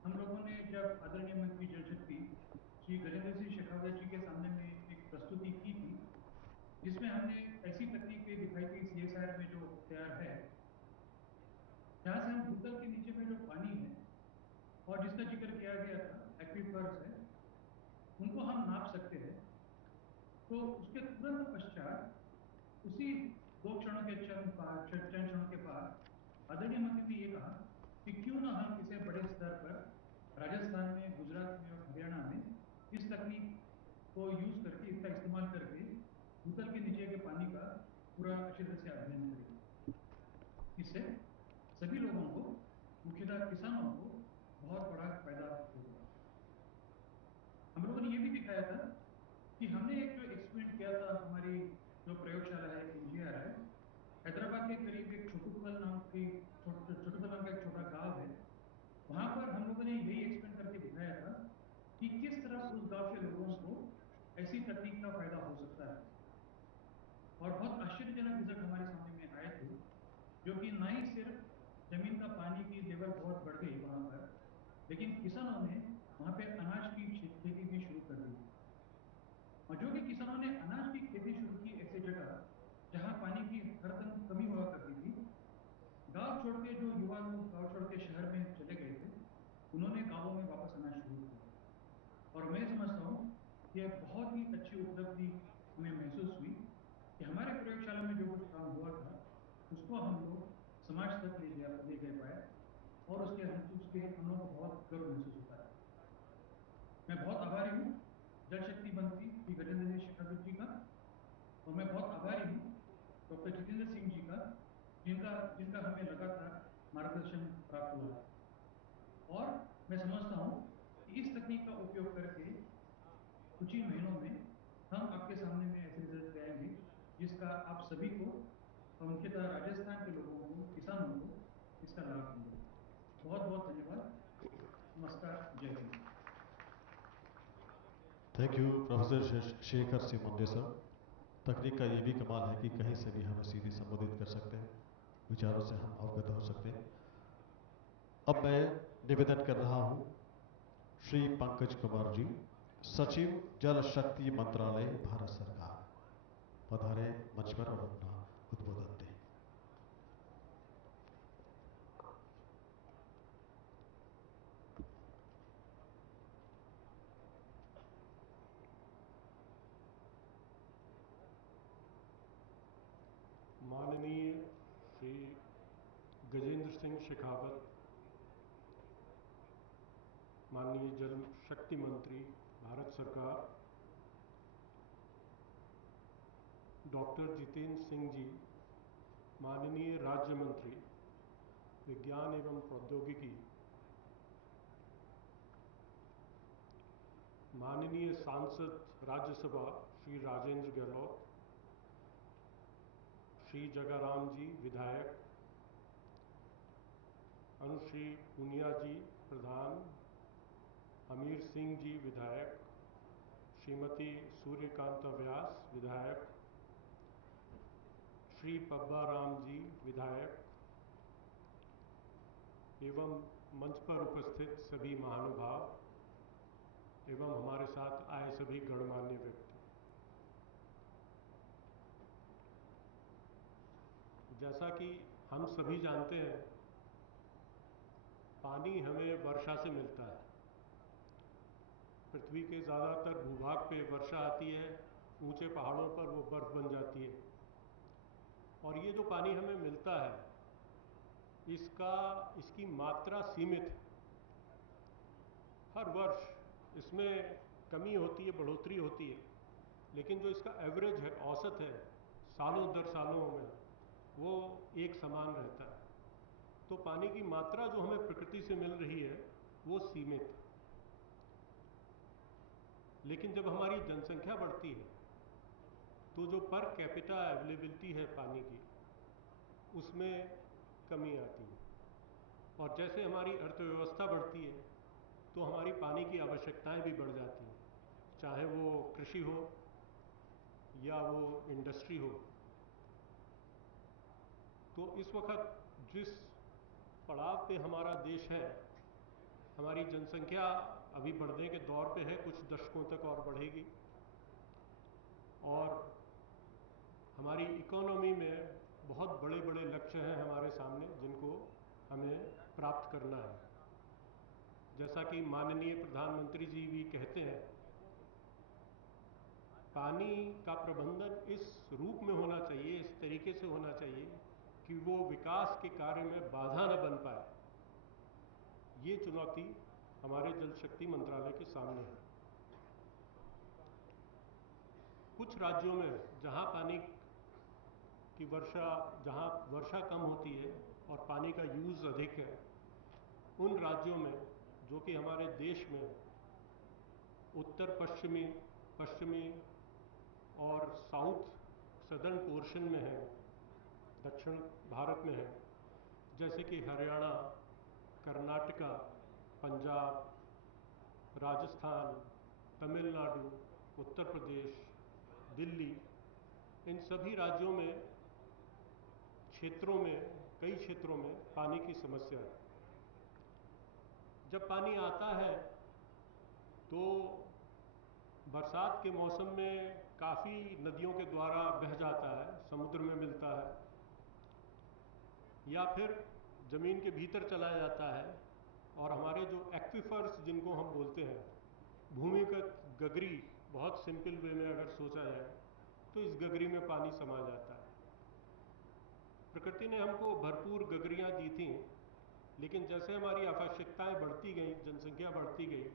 हम लोगों ने जब आदरणीय मंत्री जल शक्ति श्री गजेंद्र सिंह शेखावत जी के सामने में एक प्रस्तुति की थी, जिसमें हमने ऐसी तकनीक दिखाई थी CSIR में जो तैयार है, जहाँ से हम भूतल के नीचे में जो पानी है और जिसका जिक्र किया गया था एक्वीफर्स है, उनको हम नाप सकते हैं। तो उसके तुरंत पश्चात उसी 2 क्षणों के चंद क्षणों के बाद आदरणीय मंत्री ने ये कहा कि क्यों ना हम इसे बड़े स्तर पर राजस्थान में, गुजरात में और हरियाणा में इस तकनीक को यूज करके, इसका इस्तेमाल करके भूतल के नीचे के पानी का पूरा अच्छी तरह से अध्ययन करें। इससे सभी लोगों को, मुख्यतः किसानों को बहुत बड़ा फायदा होगा। हम लोगों ने ये भी दिखाया था कि हमने एक जो एक्सपेरिमेंट किया था, हमारी जो प्रयोगशाला है NGR है, हैदराबाद के करीब एक छोटूपल नाम का एक छोटा गांव है, वहां पर हम लोगों ने यही एक्सपेरिमेंट करके दिखाया था कि किस तरह उस गांव के लोगों को ऐसी तकनीक का फायदा हो सकता है। और बहुत आश्चर्यजनक रिजल्ट हमारे सामने में आए थे, जो कि न ही सिर्फ जमीन का पानी की लेवल बहुत बढ़ गई वहां पर, लेकिन किसानों ने वहां पे अनाज की खेती भी शुरू कर दी। और जो भी किसानों ने अनाज की खेती शुरू की ऐसे जगह जहां पानी की हरदम कमी हुआ करती थी, गांव छोड़ के जो युवा लोग गांव छोड़ के शहर में चले गए थे, उन्होंने गांवों में वापस आना शुरू किया। और मैं समझता हूँ यह बहुत ही अच्छी उपलब्धि हमें महसूस हुई कि हमारे प्रयोगशाला में जो कुछ काम हुआ था, उसको हम लोग समाज तक ले गए पाए, और उसके हम लोगों को बहुत गर्व महसूस होता है। मैं बहुत आभारी हूँ जल शक्ति मंत्री श्री गजेंद्र सिंह शेखावत जी का, और मैं बहुत आभारी हूँ डॉक्टर जितेंद्र सिंह जी का, जिनका हमें लगातार मार्गदर्शन प्राप्त हुआ है। और मैं समझता हूँ कि इस तकनीक का उपयोग करके कुछ ही महीनों में हम आपके सामने में ऐसे रिजल्ट आएंगे जिसका आप सभी को, और मुख्यतः राजस्थान के लोगों को, किसानों को इसका लाभ मिलेगा। बहुत बहुत धन्यवाद। नमस्कार, जय Hind. Thank you professor Shekhar Singh Munde sir. तकनीक का ये भी कमाल है कि कहीं से भी हमें सीधे संबोधित कर सकते हैं, विचारों से हम अवगत हो सकते हैं। अब मैं निवेदन कर रहा हूं श्री पंकज कुमार जी, सचिव जल शक्ति मंत्रालय, भारत सरकार, पधारे मंच पर और अपना उद्बोधन दें। माननीय श्री गजेंद्र सिंह शेखावत, माननीय जल शक्ति मंत्री भारत सरकार, डॉक्टर जितेंद्र सिंह जी, माननीय राज्य मंत्री विज्ञान एवं प्रौद्योगिकी, माननीय सांसद राज्यसभा श्री राजेंद्र गहलोत, श्री जगाराम जी विधायक, अनुश्री पुनिया जी प्रधान, हमीर सिंह जी विधायक, श्रीमती सूर्यकांता व्यास विधायक, श्री पब्बा राम जी विधायक, एवं मंच पर उपस्थित सभी महानुभाव एवं हमारे साथ आए सभी गणमान्य व्यक्ति, जैसा कि हम सभी जानते हैं, पानी हमें वर्षा से मिलता है। पृथ्वी के ज़्यादातर भूभाग पे वर्षा आती है, ऊंचे पहाड़ों पर वो बर्फ बन जाती है, और ये जो पानी हमें मिलता है, इसकी मात्रा सीमित है। हर वर्ष इसमें कमी होती है, बढ़ोतरी होती है, लेकिन जो इसका एवरेज है, औसत है, सालों दर सालों में वो एक समान रहता है। तो पानी की मात्रा जो हमें प्रकृति से मिल रही है वो सीमित है। लेकिन जब हमारी जनसंख्या बढ़ती है तो जो पर कैपिटा अवेलेबिलिटी है पानी की, उसमें कमी आती है। और जैसे हमारी अर्थव्यवस्था बढ़ती है तो हमारी पानी की आवश्यकताएं भी बढ़ जाती हैं, चाहे वो कृषि हो या वो इंडस्ट्री हो। तो इस वक्त जिस पड़ाव पे हमारा देश है, हमारी जनसंख्या अभी बढ़ने के दौर पे है, कुछ दशकों तक और बढ़ेगी, और हमारी इकोनॉमी में बहुत बड़े बड़े लक्ष्य हैं हमारे सामने जिनको हमें प्राप्त करना है। जैसा कि माननीय प्रधानमंत्री जी भी कहते हैं, पानी का प्रबंधन इस रूप में होना चाहिए, इस तरीके से होना चाहिए कि वो विकास के कार्य में बाधा न बन पाए। ये चुनौती हमारे जल शक्ति मंत्रालय के सामने है। कुछ राज्यों में जहाँ वर्षा कम होती है और पानी का यूज़ अधिक है, उन राज्यों में जो कि हमारे देश में उत्तर पश्चिमी और साउथ सदर्न पोर्शन में है, दक्षिण भारत में है, जैसे कि हरियाणा, कर्नाटका, पंजाब, राजस्थान, तमिलनाडु, उत्तर प्रदेश, दिल्ली, इन सभी राज्यों में कई क्षेत्रों में पानी की समस्या है। जब पानी आता है तो बरसात के मौसम में काफ़ी नदियों के द्वारा बह जाता है, समुद्र में मिलता है, या फिर ज़मीन के भीतर चला जाता है, और हमारे जो एक्विफर्स जिनको हम बोलते हैं, भूमिगत गगरी, बहुत सिंपल वे में अगर सोचा जाए तो इस गगरी में पानी समा जाता है। प्रकृति ने हमको भरपूर गगरियाँ दी थी, लेकिन जैसे हमारी आवश्यकताएं बढ़ती गई, जनसंख्या बढ़ती गई,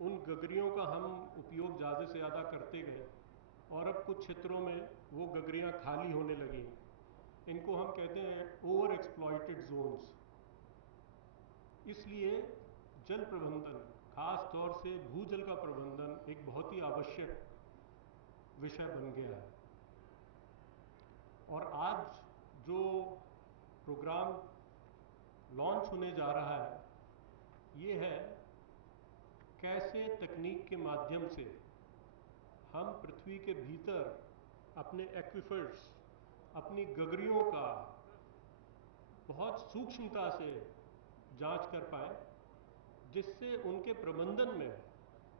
उन गगरियों का हम उपयोग ज़्यादा से ज़्यादा करते गए, और अब कुछ क्षेत्रों में वो गगरियाँ खाली होने लगी। इनको हम कहते हैं ओवर एक्सप्लॉइटेड जोन्स। इसलिए जल प्रबंधन, खास तौर से भूजल का प्रबंधन, एक बहुत ही आवश्यक विषय बन गया है। और आज जो प्रोग्राम लॉन्च होने जा रहा है, ये है कैसे तकनीक के माध्यम से हम पृथ्वी के भीतर अपने एक्विफर्स, अपनी गगरियों का बहुत सूक्ष्मता से जांच कर पाए, जिससे उनके प्रबंधन में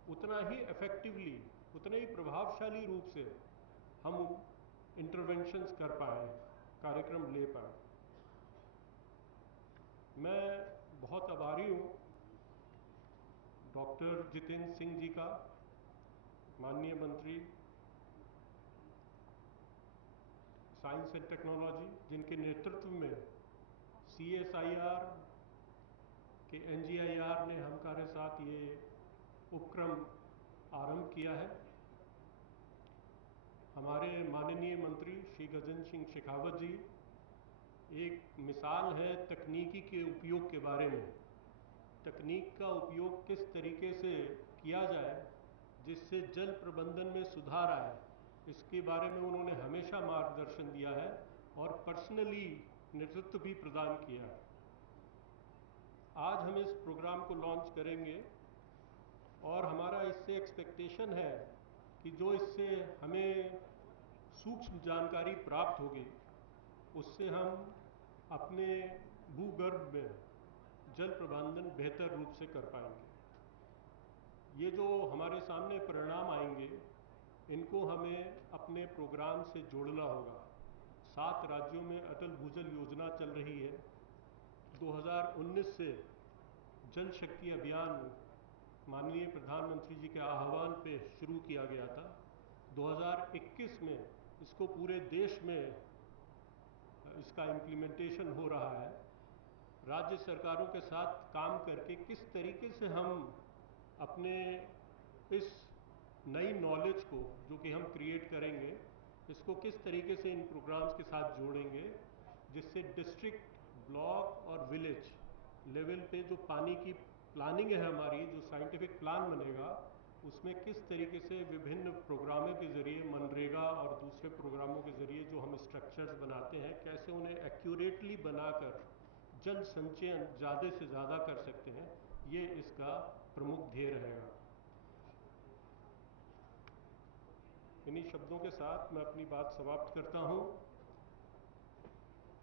उतना ही इफेक्टिवली, उतने ही प्रभावशाली रूप से हम इंटरवेंशंस कर पाए, कार्यक्रम ले पाए। मैं बहुत आभारी हूँ डॉक्टर जितेंद्र सिंह जी का, माननीय मंत्री साइंस एंड टेक्नोलॉजी, जिनके नेतृत्व में CSIR के NGIR ने हमारे साथ ये उपक्रम आरंभ किया है। हमारे माननीय मंत्री श्री गजेंद्र सिंह शेखावत जी एक मिसाल है तकनीकी के उपयोग के बारे में। तकनीक का उपयोग किस तरीके से किया जाए जिससे जल प्रबंधन में सुधार आए, इसके बारे में उन्होंने हमेशा मार्गदर्शन दिया है और पर्सनली नेतृत्व भी प्रदान किया है। आज हम इस प्रोग्राम को लॉन्च करेंगे और हमारा इससे एक्सपेक्टेशन है कि जो इससे हमें सूक्ष्म जानकारी प्राप्त होगी, उससे हम अपने भूगर्भ में जल प्रबंधन बेहतर रूप से कर पाएंगे। ये जो हमारे सामने परिणाम आएंगे, इनको हमें अपने प्रोग्राम से जोड़ना होगा। 7 राज्यों में अटल भूजल योजना चल रही है। 2019 से जल शक्ति अभियान माननीय प्रधानमंत्री जी के आह्वान पे शुरू किया गया था। 2021 में इसको पूरे देश में इसका इम्प्लीमेंटेशन हो रहा है। राज्य सरकारों के साथ काम करके किस तरीके से हम अपने इस नई नॉलेज को जो कि हम क्रिएट करेंगे, इसको किस तरीके से इन प्रोग्राम्स के साथ जोड़ेंगे, जिससे डिस्ट्रिक्ट, ब्लॉक और विलेज लेवल पे जो पानी की प्लानिंग है हमारी, जो साइंटिफिक प्लान बनेगा, उसमें किस तरीके से विभिन्न प्रोग्रामों के ज़रिए, मनरेगा और दूसरे प्रोग्रामों के ज़रिए जो हम स्ट्रक्चर्स बनाते हैं, कैसे उन्हें एक्यूरेटली बनाकर जल संचयन ज़्यादा से ज़्यादा कर सकते हैं, ये इसका प्रमुख ध्येय रहेगा। इन्हीं शब्दों के साथ मैं अपनी बात समाप्त करता हूँ।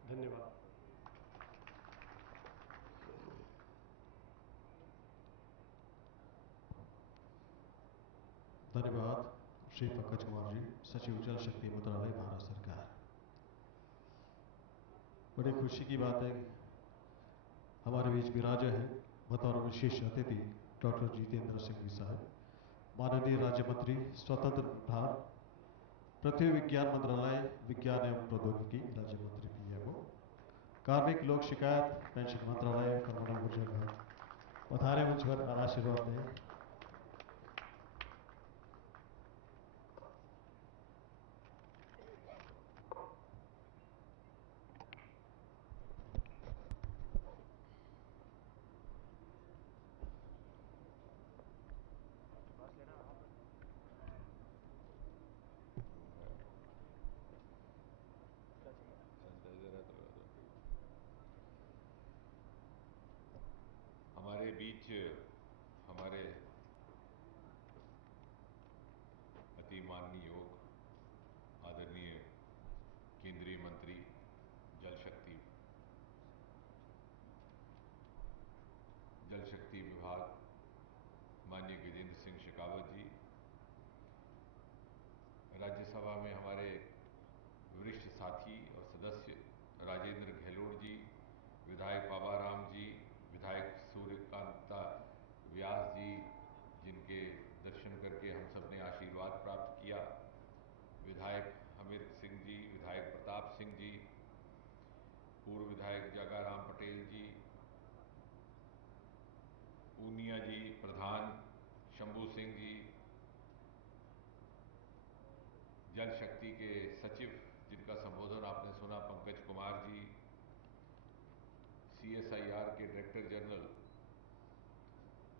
धन्यवाद। धन्यवाद श्री पंकज कुमार जी, सचिव जल शक्ति मंत्रालय, भारत सरकार। बड़ी खुशी की बात है हमारे बीच विराजे हैं बतौर विशेष अतिथि डॉक्टर जितेंद्र सिंह जी साहब, माननीय राज्य मंत्री स्वतंत्र प्रभार पृथ्वी विज्ञान मंत्रालय, विज्ञान एवं प्रौद्योगिकी राज्य मंत्री पीएमओ, कार्मिक लोक शिकायत पेंशन मंत्रालय, कल्याण ऊर्जा विभाग। पधारे मंच पर आशीर्वाद दें। हमारे बीच हमारे अति माननीय योग आदरणीय केंद्रीय मंत्री जल शक्ति विभाग माननीय गजेंद्र सिंह शेखावत जी, राज्यसभा में हमारे वरिष्ठ साथी और सदस्य राजेंद्र गहलोत जी, विधायक बाबाराम जी, विधायक सूर्यकांता व्यास जी, जिनके दर्शन करके हम सब ने आशीर्वाद प्राप्त किया, विधायक अमित सिंह जी, विधायक प्रताप सिंह जी, पूर्व विधायक जगाराम पटेल जी, ऊनिया जी, प्रधान शंभू सिंह जी, जल शक्ति के सचिव जिनका संबोधन आपने सुना पंकज कुमार जी, CSIR के डायरेक्टर जनरल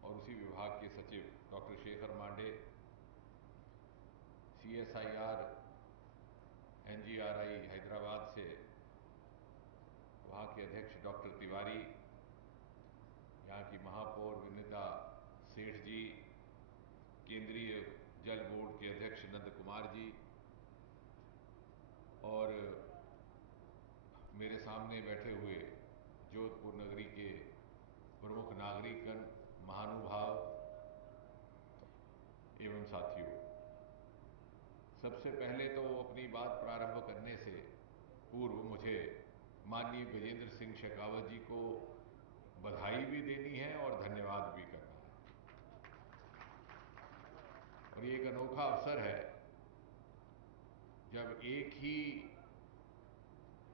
और उसी विभाग के सचिव doctor Shekhar Mande, CSIR NGRI Hyderabad से वहाँ के अध्यक्ष डॉक्टर तिवारी, यहाँ की महापौर विनीता सेठ जी, केंद्रीय जल बोर्ड के अध्यक्ष नंद कुमार जी, और मेरे सामने बैठे हुए जोधपुर नगरी के प्रमुख नागरिकगण, महानुभाव एवं साथियों, सबसे पहले तो अपनी बात प्रारंभ करने से पूर्व मुझे माननीय गजेंद्र सिंह शेखावत जी को बधाई भी देनी है और धन्यवाद भी करना है। और ये एक अनोखा अवसर है जब एक ही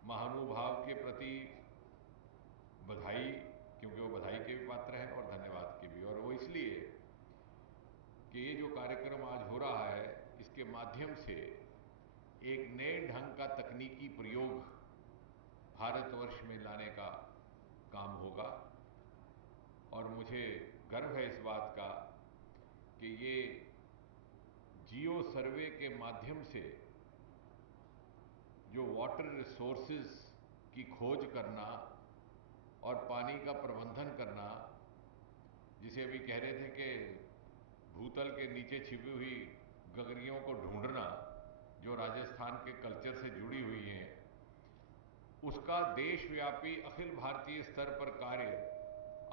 महानुभाव के प्रति बधाई, क्योंकि वो बधाई के भी पात्र हैं और धन्यवाद के भी, और वो इसलिए कि ये जो कार्यक्रम आज हो रहा है इसके माध्यम से एक नए ढंग का तकनीकी प्रयोग भारतवर्ष में लाने का काम होगा। और मुझे गर्व है इस बात का कि ये जियो सर्वे के माध्यम से जो वाटर रिसोर्सेज की खोज करना और पानी का प्रबंधन करना, जिसे अभी कह रहे थे कि भूतल के नीचे छिपी हुई गगरियों को ढूंढना, जो राजस्थान के कल्चर से जुड़ी हुई हैं, उसका देशव्यापी अखिल भारतीय स्तर पर कार्य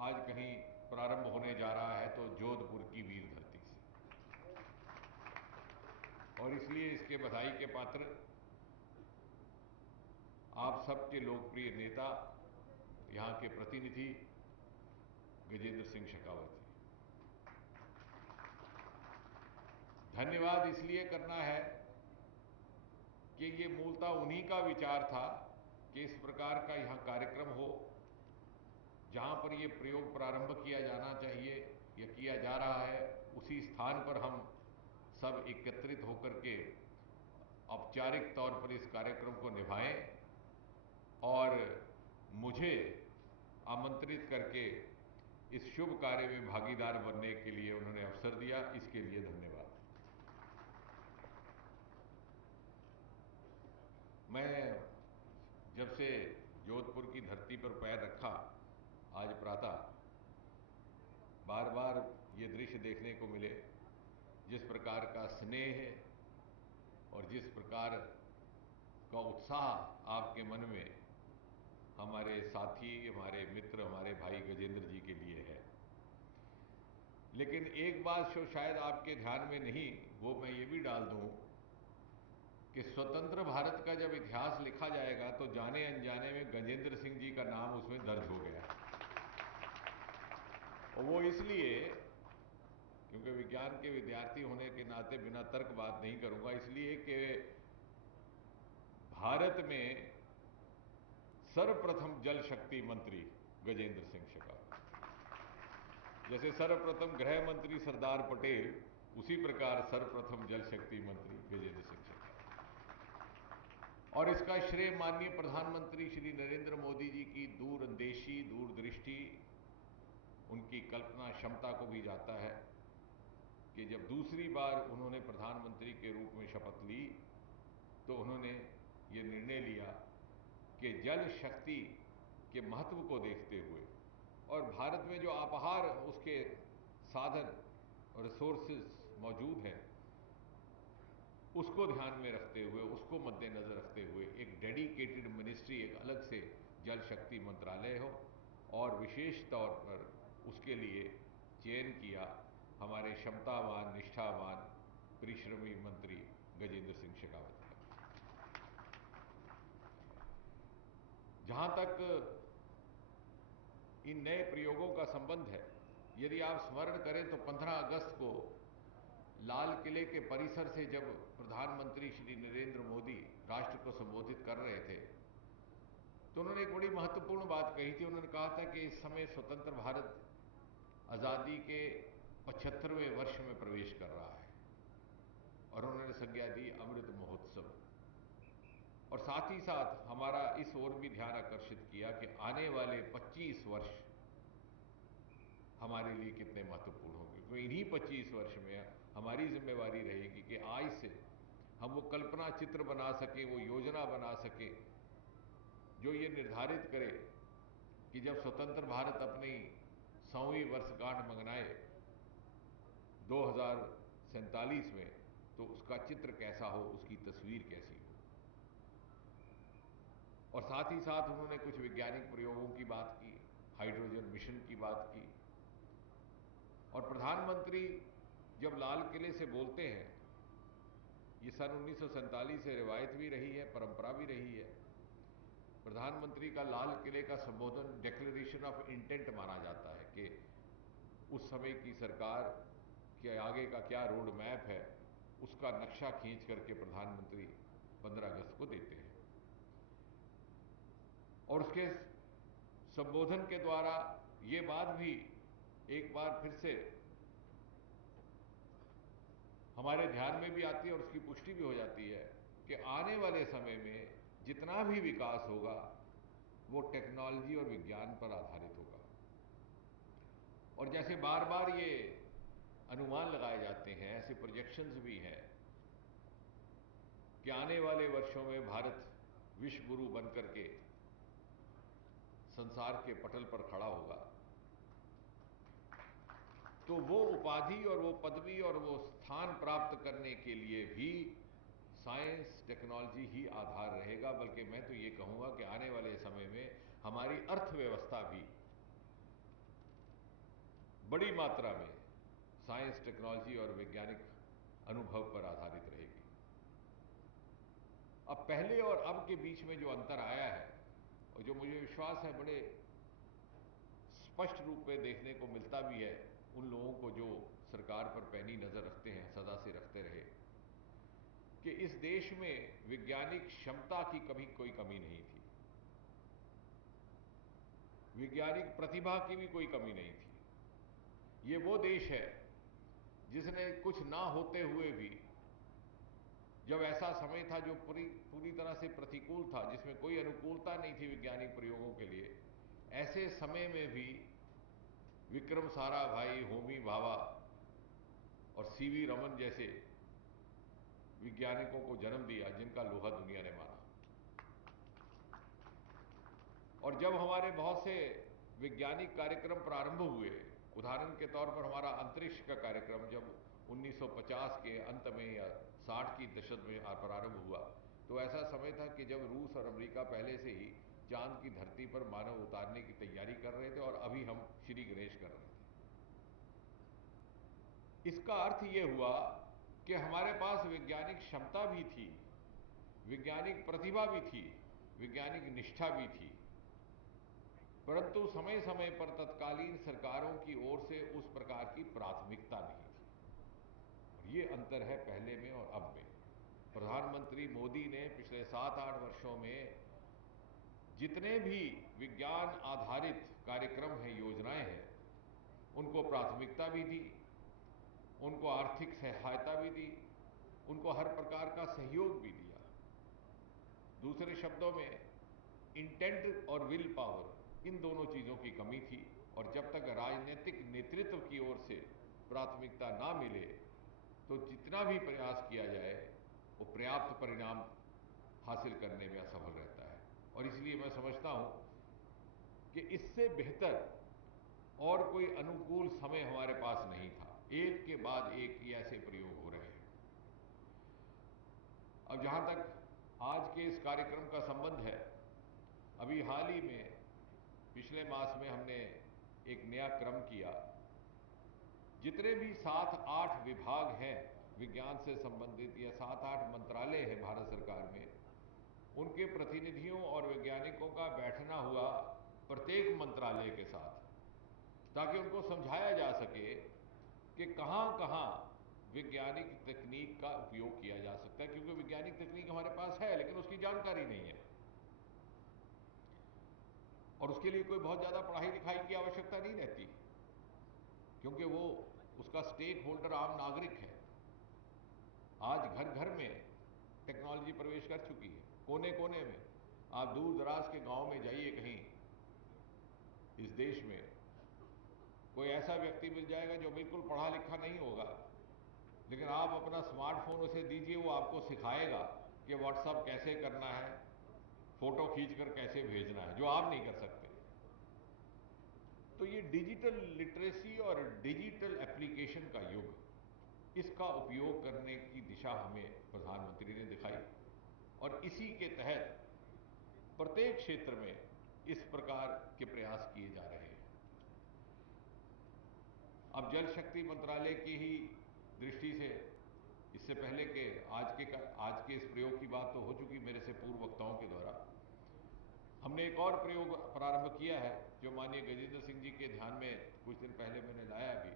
आज कहीं प्रारंभ होने जा रहा है, तो जोधपुर की वीर धरती से। और इसलिए इसके बधाई के पात्र आप सबके लोकप्रिय नेता, यहाँ के प्रतिनिधि गजेंद्र सिंह शेखावत जी। धन्यवाद इसलिए करना है कि ये मूलतः उन्हीं का विचार था कि इस प्रकार का यहाँ कार्यक्रम हो, जहाँ पर ये प्रयोग प्रारंभ किया जाना चाहिए या किया जा रहा है, उसी स्थान पर हम सब एकत्रित होकर के औपचारिक तौर पर इस कार्यक्रम को निभाएं। और मुझे आमंत्रित करके इस शुभ कार्य में भागीदार बनने के लिए उन्होंने अवसर दिया, इसके लिए धन्यवाद। मैं जब से जोधपुर की धरती पर पैर रखा, आज प्रातः बार बार ये दृश्य देखने को मिले, जिस प्रकार का स्नेह और जिस प्रकार का उत्साह आपके मन में हमारे साथी, हमारे मित्र, हमारे भाई गजेंद्र जी के लिए है। लेकिन एक बात जो शायद आपके ध्यान में नहीं, वो मैं ये भी डाल दूं कि स्वतंत्र भारत का जब इतिहास लिखा जाएगा तो जाने अनजाने में गजेंद्र सिंह जी का नाम उसमें दर्ज हो गया। और वो इसलिए क्योंकि विज्ञान के विद्यार्थी होने के नाते बिना तर्क बात नहीं करूंगा, इसलिए कि भारत में सर्वप्रथम जल शक्ति मंत्री गजेंद्र सिंह शेखावत, जैसे सर्वप्रथम गृह मंत्री सरदार पटेल, उसी प्रकार सर्वप्रथम जल शक्ति मंत्री गजेंद्र सिंह शेखावत। और इसका श्रेय माननीय प्रधानमंत्री श्री नरेंद्र मोदी जी की दूरंदेशी, दूरदृष्टि, उनकी कल्पना क्षमता को भी जाता है कि जब दूसरी बार उन्होंने प्रधानमंत्री के रूप में शपथ ली तो उन्होंने ये निर्णय लिया कि जल शक्ति के महत्व को देखते हुए और भारत में जो अपार उसके साधन और रिसोर्सेज मौजूद हैं, उसको ध्यान में रखते हुए, उसको मद्देनजर रखते हुए एक डेडिकेटेड मिनिस्ट्री, एक अलग से जल शक्ति मंत्रालय हो और विशेष तौर पर उसके लिए चयन किया हमारे क्षमतावान, निष्ठावान, परिश्रमी मंत्री गजेंद्र सिंह शेखावत का। जहां तक इन नए प्रयोगों का संबंध है, यदि आप स्मरण करें तो 15 अगस्त को लाल किले के परिसर से जब प्रधानमंत्री श्री नरेंद्र मोदी राष्ट्र को संबोधित कर रहे थे तो उन्होंने एक बड़ी महत्वपूर्ण बात कही थी। उन्होंने कहा था कि इस समय स्वतंत्र भारत आज़ादी के 75वें वर्ष में प्रवेश कर रहा है और उन्होंने संज्ञा दी अमृत महोत्सव। और साथ ही साथ हमारा इस ओर भी ध्यान आकर्षित किया कि आने वाले 25 वर्ष हमारे लिए कितने महत्वपूर्ण होंगे, क्योंकि इन्हीं 25 वर्ष में हमारी जिम्मेवारी रहेगी कि आज से हम वो कल्पना चित्र बना सकें, वो योजना बना सकें जो ये निर्धारित करे कि जब स्वतंत्र भारत अपनी 100वीं वर्षगांठ मनाए 2047 में, तो उसका चित्र कैसा हो, उसकी तस्वीर कैसी हो। और साथ ही साथ उन्होंने कुछ वैज्ञानिक प्रयोगों की बात की, हाइड्रोजन मिशन की बात की। और प्रधानमंत्री जब लाल किले से बोलते हैं, ये सन 1947 से रिवायत भी रही है, परंपरा भी रही है, प्रधानमंत्री का लाल किले का संबोधन डिक्लेरेशन ऑफ इंटेंट माना जाता है कि उस समय की सरकार के आगे का क्या रोड मैप है, उसका नक्शा खींच करके प्रधानमंत्री 15 अगस्त को देते हैं। और उसके संबोधन के द्वारा ये बात भी एक बार फिर से हमारे ध्यान में भी आती है और उसकी पुष्टि भी हो जाती है कि आने वाले समय में जितना भी विकास होगा वो टेक्नोलॉजी और विज्ञान पर आधारित होगा। और जैसे बार बार ये अनुमान लगाए जाते हैं, ऐसे प्रोजेक्शंस भी हैं कि आने वाले वर्षों में भारत विश्व गुरु बनकर के संसार के पटल पर खड़ा होगा, तो वो उपाधि और वो पदवी और वो स्थान प्राप्त करने के लिए भी साइंस टेक्नोलॉजी ही आधार रहेगा। बल्कि मैं तो ये कहूँगा कि आने वाले समय में हमारी अर्थव्यवस्था भी बड़ी मात्रा में साइंस टेक्नोलॉजी और वैज्ञानिक अनुभव पर आधारित रहेगी। अब पहले और अब के बीच में जो अंतर आया है और जो मुझे विश्वास है बड़े स्पष्ट रूप में देखने को मिलता भी है उन लोगों को जो सरकार पर पैनी नजर रखते हैं, सदा से रखते रहे, कि इस देश में वैज्ञानिक क्षमता की कभी कोई कमी नहीं थी, वैज्ञानिक प्रतिभा की भी कोई कमी नहीं थी। ये वो देश है जिसने कुछ ना होते हुए भी, जब ऐसा समय था जो पूरी तरह से प्रतिकूल था, जिसमें कोई अनुकूलता नहीं थी वैज्ञानिक प्रयोगों के लिए, ऐसे समय में भी विक्रम साराभाई, होमी भाभा और सीवी रमन जैसे वैज्ञानिकों को जन्म दिया जिनका लोहा दुनिया ने माना। और जब हमारे बहुत से वैज्ञानिक कार्यक्रम प्रारंभ हुए, उदाहरण के तौर पर हमारा अंतरिक्ष का कार्यक्रम जब 1950 के अंत में या 60 की दशक में प्रारंभ हुआ, तो ऐसा समय था कि जब रूस और अमेरिका पहले से ही चांद की धरती पर मानव उतारने की तैयारी कर रहे थे और अभी हम श्री गणेश कर रहे थे। इसका अर्थ ये हुआ कि हमारे पास वैज्ञानिक क्षमता भी थी, वैज्ञानिक प्रतिभा भी थी, वैज्ञानिक निष्ठा भी थी, परंतु समय समय पर तत्कालीन सरकारों की ओर से उस प्रकार की प्राथमिकता नहीं थी। और ये अंतर है पहले में और अब में। प्रधानमंत्री मोदी ने पिछले 7-8 वर्षों में जितने भी विज्ञान आधारित कार्यक्रम हैं, योजनाएं हैं, उनको प्राथमिकता भी दी, उनको आर्थिक सहायता भी दी, उनको हर प्रकार का सहयोग भी दिया। दूसरे शब्दों में इंटेंट और विल पावर, इन दोनों चीज़ों की कमी थी। और जब तक राजनीतिक नेतृत्व की ओर से प्राथमिकता ना मिले तो जितना भी प्रयास किया जाए वो पर्याप्त परिणाम हासिल करने में असफल रहता है। और इसलिए मैं समझता हूं कि इससे बेहतर और कोई अनुकूल समय हमारे पास नहीं था। एक के बाद एक ही ऐसे प्रयोग हो रहे हैं। अब जहां तक आज के इस कार्यक्रम का संबंध है, अभी हाल ही में पिछले मास में हमने एक नया क्रम किया। जितने भी 7-8 विभाग हैं विज्ञान से संबंधित या 7-8 मंत्रालय हैं भारत सरकार में, उनके प्रतिनिधियों और वैज्ञानिकों का बैठना हुआ प्रत्येक मंत्रालय के साथ, ताकि उनको समझाया जा सके कि कहां कहां वैज्ञानिक तकनीक का उपयोग किया जा सकता है। क्योंकि वैज्ञानिक तकनीक हमारे पास है लेकिन उसकी जानकारी नहीं है, और उसके लिए कोई बहुत ज़्यादा पढ़ाई लिखाई की आवश्यकता नहीं रहती, क्योंकि वो उसका स्टेक होल्डर आम नागरिक है। आज घर घर में टेक्नोलॉजी प्रवेश कर चुकी है, कोने कोने में। आप दूर दराज के गांव में जाइए, कहीं इस देश में कोई ऐसा व्यक्ति मिल जाएगा जो बिल्कुल पढ़ा लिखा नहीं होगा, लेकिन आप अपना स्मार्टफोन उसे दीजिए, वो आपको सिखाएगा कि व्हाट्सएप कैसे करना है, फोटो खींचकर कैसे भेजना है, जो आप नहीं कर सकते। तो ये डिजिटल लिटरेसी और डिजिटल एप्लीकेशन का युग, इसका उपयोग करने की दिशा हमें प्रधानमंत्री ने दिखाई, और इसी के तहत प्रत्येक क्षेत्र में इस प्रकार के प्रयास किए जा रहे हैं। अब जल शक्ति मंत्रालय की ही दृष्टि से, इससे पहले के आज के इस प्रयोग की बात तो हो चुकी मेरे से पूर्व वक्ताओं के द्वारा, हमने एक और प्रयोग प्रारंभ किया है जो माननीय गजेंद्र सिंह जी के ध्यान में कुछ दिन पहले मैंने लाया भी,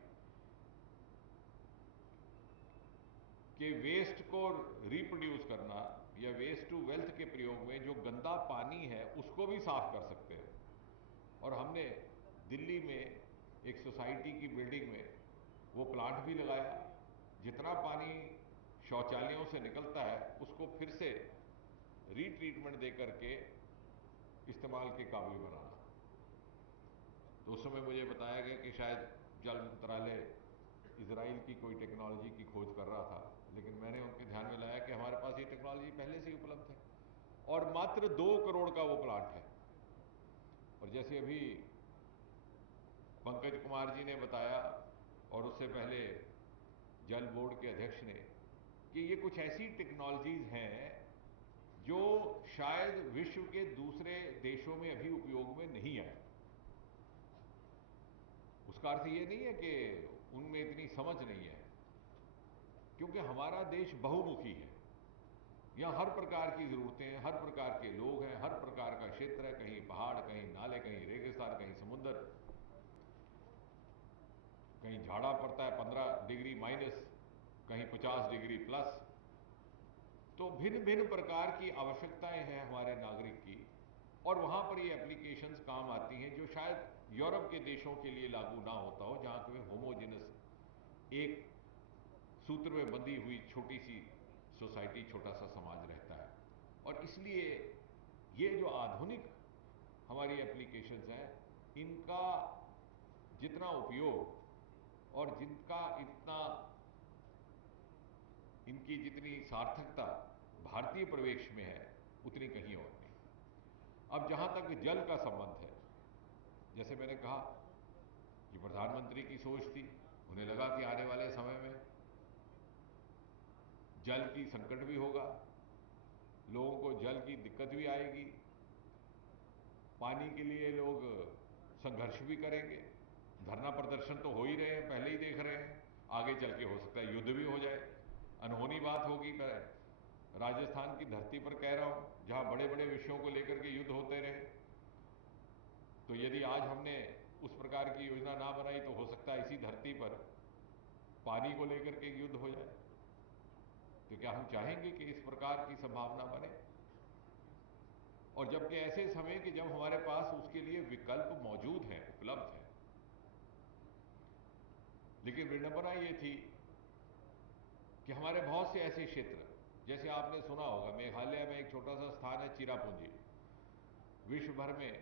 कि वेस्ट को रिप्रोड्यूस करना या वेस्ट टू वेल्थ के प्रयोग में जो गंदा पानी है उसको भी साफ कर सकते हैं। और हमने दिल्ली में एक सोसाइटी की बिल्डिंग में वो प्लांट भी लगाया, जितना पानी शौचालयों से निकलता है उसको फिर से रीट्रीटमेंट दे करके इस्तेमाल के काबिल बनाना। तो उस समय मुझे बताया गया कि शायद जल मंत्रालय इजराइल की कोई टेक्नोलॉजी की खोज कर रहा था, लेकिन मैंने उनके ध्यान में लाया कि हमारे पास ये टेक्नोलॉजी पहले से ही उपलब्ध है और मात्र 2 करोड़ का वो प्लांट है। और जैसे अभी पंकज कुमार जी ने बताया और उससे पहले जल बोर्ड के अध्यक्ष ने, कि ये कुछ ऐसी टेक्नोलॉजीज हैं जो शायद विश्व के दूसरे देशों में अभी उपयोग में नहीं आई। उसका अर्थ ये नहीं है कि उनमें इतनी समझ नहीं है, क्योंकि हमारा देश बहुमुखी है। यहाँ हर प्रकार की ज़रूरतें हैं, हर प्रकार के लोग हैं, हर प्रकार का क्षेत्र है, कहीं पहाड़, कहीं नाले, कहीं रेगिस्तान, कहीं समुद्र, कहीं झाड़ा पड़ता है 15 डिग्री माइनस, कहीं 50 डिग्री प्लस। तो भिन्न भिन्न प्रकार की आवश्यकताएं हैं हमारे नागरिक की, और वहाँ पर ये एप्लीकेशंस काम आती हैं जो शायद यूरोप के देशों के लिए लागू ना होता हो, जहाँ पे होमोजेनस एक सूत्र में बंधी हुई छोटी सी सोसाइटी, छोटा सा समाज रहता है। और इसलिए ये जो आधुनिक हमारी एप्लीकेशंस हैं, इनका जितना उपयोग और इनकी जितनी सार्थकता भारतीय परिवेश में है, उतनी कहीं और नहीं। अब जहां तक जल का संबंध है, जैसे मैंने कहा कि प्रधानमंत्री की सोच थी, उन्हें लगा कि आने वाले समय में जल की संकट भी होगा, लोगों को जल की दिक्कत भी आएगी, पानी के लिए लोग संघर्ष भी करेंगे, धरना प्रदर्शन तो हो ही रहे हैं, पहले ही देख रहे हैं, आगे चल के हो सकता है युद्ध भी हो जाए। अनहोनी बात होगी, मैं राजस्थान की धरती पर कह रहा हूं, जहां बड़े बड़े विषयों को लेकर के युद्ध होते रहे, तो यदि आज हमने उस प्रकार की योजना ना बनाई तो हो सकता है इसी धरती पर पानी को लेकर के युद्ध हो जाए। तो क्या हम चाहेंगे कि इस प्रकार की संभावना बने? और जबकि ऐसे समय कि जब हमारे पास उसके लिए विकल्प मौजूद हैं, उपलब्ध हैं। लेकिन विडंबना ये थी कि हमारे बहुत से ऐसे क्षेत्र, जैसे आपने सुना होगा मेघालय में एक छोटा सा स्थान है चिरापुंजी, विश्व भर में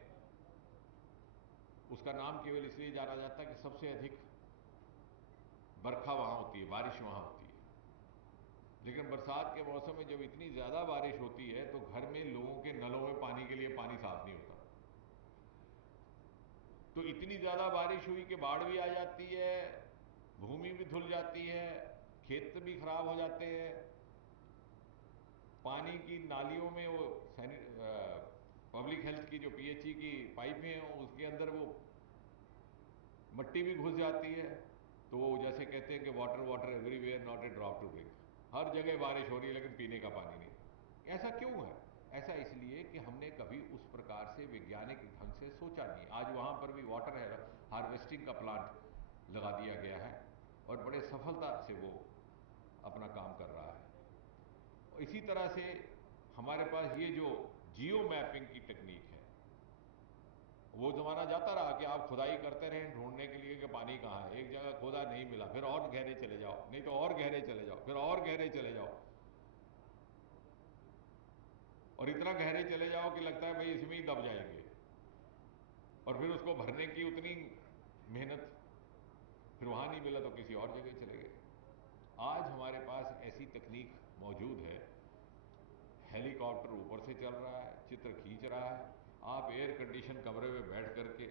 उसका नाम केवल इसलिए जाना जाता है कि सबसे अधिक बरखा वहां होती है, बारिश वहां होती है। लेकिन बरसात के मौसम में जब इतनी ज्यादा बारिश होती है तो घर में लोगों के नलों में पानी के लिए पानी साफ नहीं होता। तो इतनी ज्यादा बारिश हुई कि बाढ़ भी आ जाती है, भूमि भी धुल जाती है, खेत भी खराब हो जाते हैं, पानी की नालियों में वो पब्लिक हेल्थ की जो पीएचई की पाइपें हैं उसके अंदर वो मट्टी भी घुस जाती है। तो वो जैसे कहते हैं कि water water everywhere not a drop to drink, हर जगह बारिश हो रही है लेकिन पीने का पानी नहीं। ऐसा क्यों है? ऐसा इसलिए कि हमने कभी उस प्रकार से वैज्ञानिक ढंग से सोचा नहीं। आज वहां पर भी वाटर हार्वेस्टिंग का प्लांट लगा दिया गया है और बड़े सफलता से वो अपना काम कर रहा है। इसी तरह से हमारे पास ये जो जियो मैपिंग की टेक्निक है, वो जमाना जाता रहा कि आप खुदाई करते रहें ढूंढने के लिए कि पानी कहाँ है। एक जगह खोदा नहीं मिला, फिर और गहरे चले जाओ, नहीं तो और गहरे चले जाओ, फिर और गहरे चले जाओ, और इतना गहरे चले जाओ कि लगता है भाई इसमें ही दब जाएंगे, और फिर उसको भरने की उतनी मेहनत, फिर वहां नहीं मिला तो किसी और जगह चले गए। आज हमारे पास ऐसी तकनीक मौजूद है, हेलीकॉप्टर ऊपर से चल रहा है, चित्र खींच रहा है, आप एयर कंडीशन कमरे में बैठ करके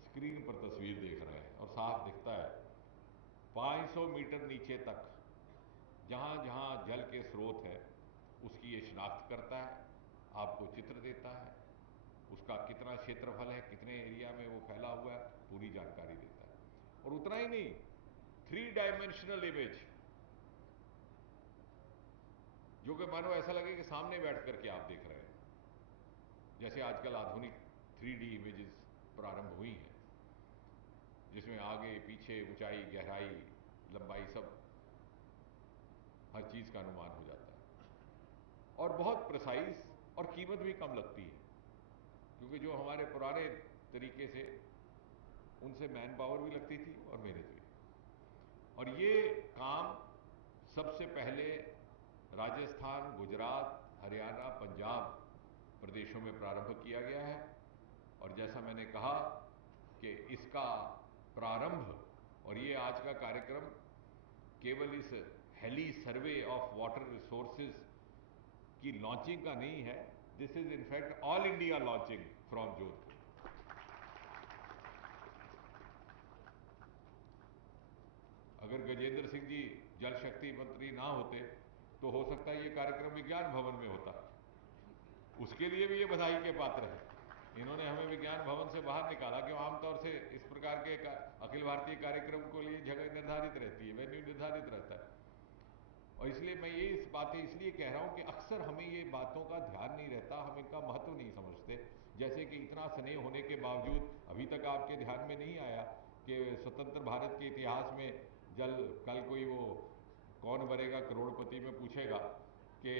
स्क्रीन पर तस्वीर देख रहे हैं और साफ दिखता है। 500 मीटर नीचे तक जहां जहां जल के स्रोत है उसकी ये शिनाख्त करता है, आपको चित्र देता है, उसका कितना क्षेत्रफल है, कितने एरिया में वो फैला हुआ है, पूरी जानकारी देता है। और उतना ही नहीं, 3 डायमेंशनल इमेज, जो कि मानो ऐसा लगे कि सामने बैठ करके आप देख रहे हैं। जैसे आजकल आधुनिक 3D इमेजेस प्रारंभ हुई हैं, जिसमें आगे पीछे ऊंचाई गहराई लंबाई सब हर चीज का अनुमान हो जाता है और बहुत प्रिसाइज, और कीमत भी कम लगती है, क्योंकि जो हमारे पुराने तरीके से उनसे मैन पावर भी लगती थी और मेहनत भी। और ये काम सबसे पहले राजस्थान, गुजरात, हरियाणा, पंजाब प्रदेशों में प्रारंभ किया गया है। और जैसा मैंने कहा कि इसका प्रारंभ और ये आज का कार्यक्रम केवल इस heli survey of water resources की लॉन्चिंग का नहीं है, this is in fact all India launching from Jodhpur. अगर गजेंद्र सिंह जी जल शक्ति मंत्री ना होते तो हो सकता है ये कार्यक्रम विज्ञान भवन में होता, उसके लिए भी ये बधाई के पात्र है। इन्होंने हमें विज्ञान भवन से बाहर निकाला, क्यों आमतौर से इस प्रकार के अखिल भारतीय कार्यक्रम को लिए जगह निर्धारित रहती है, वेन्यू निर्धारित रहता है। और इसलिए मैं ये इस बातें इसलिए कह रहा हूं कि अक्सर हमें ये बातों का ध्यान नहीं रहता, हम इनका महत्व नहीं समझते। जैसे कि इतना स्नेह होने के बावजूद अभी तक आपके ध्यान में नहीं आया कि स्वतंत्र भारत के इतिहास में जल, कल कोई वो कौन बनेगा करोड़पति में पूछेगा कि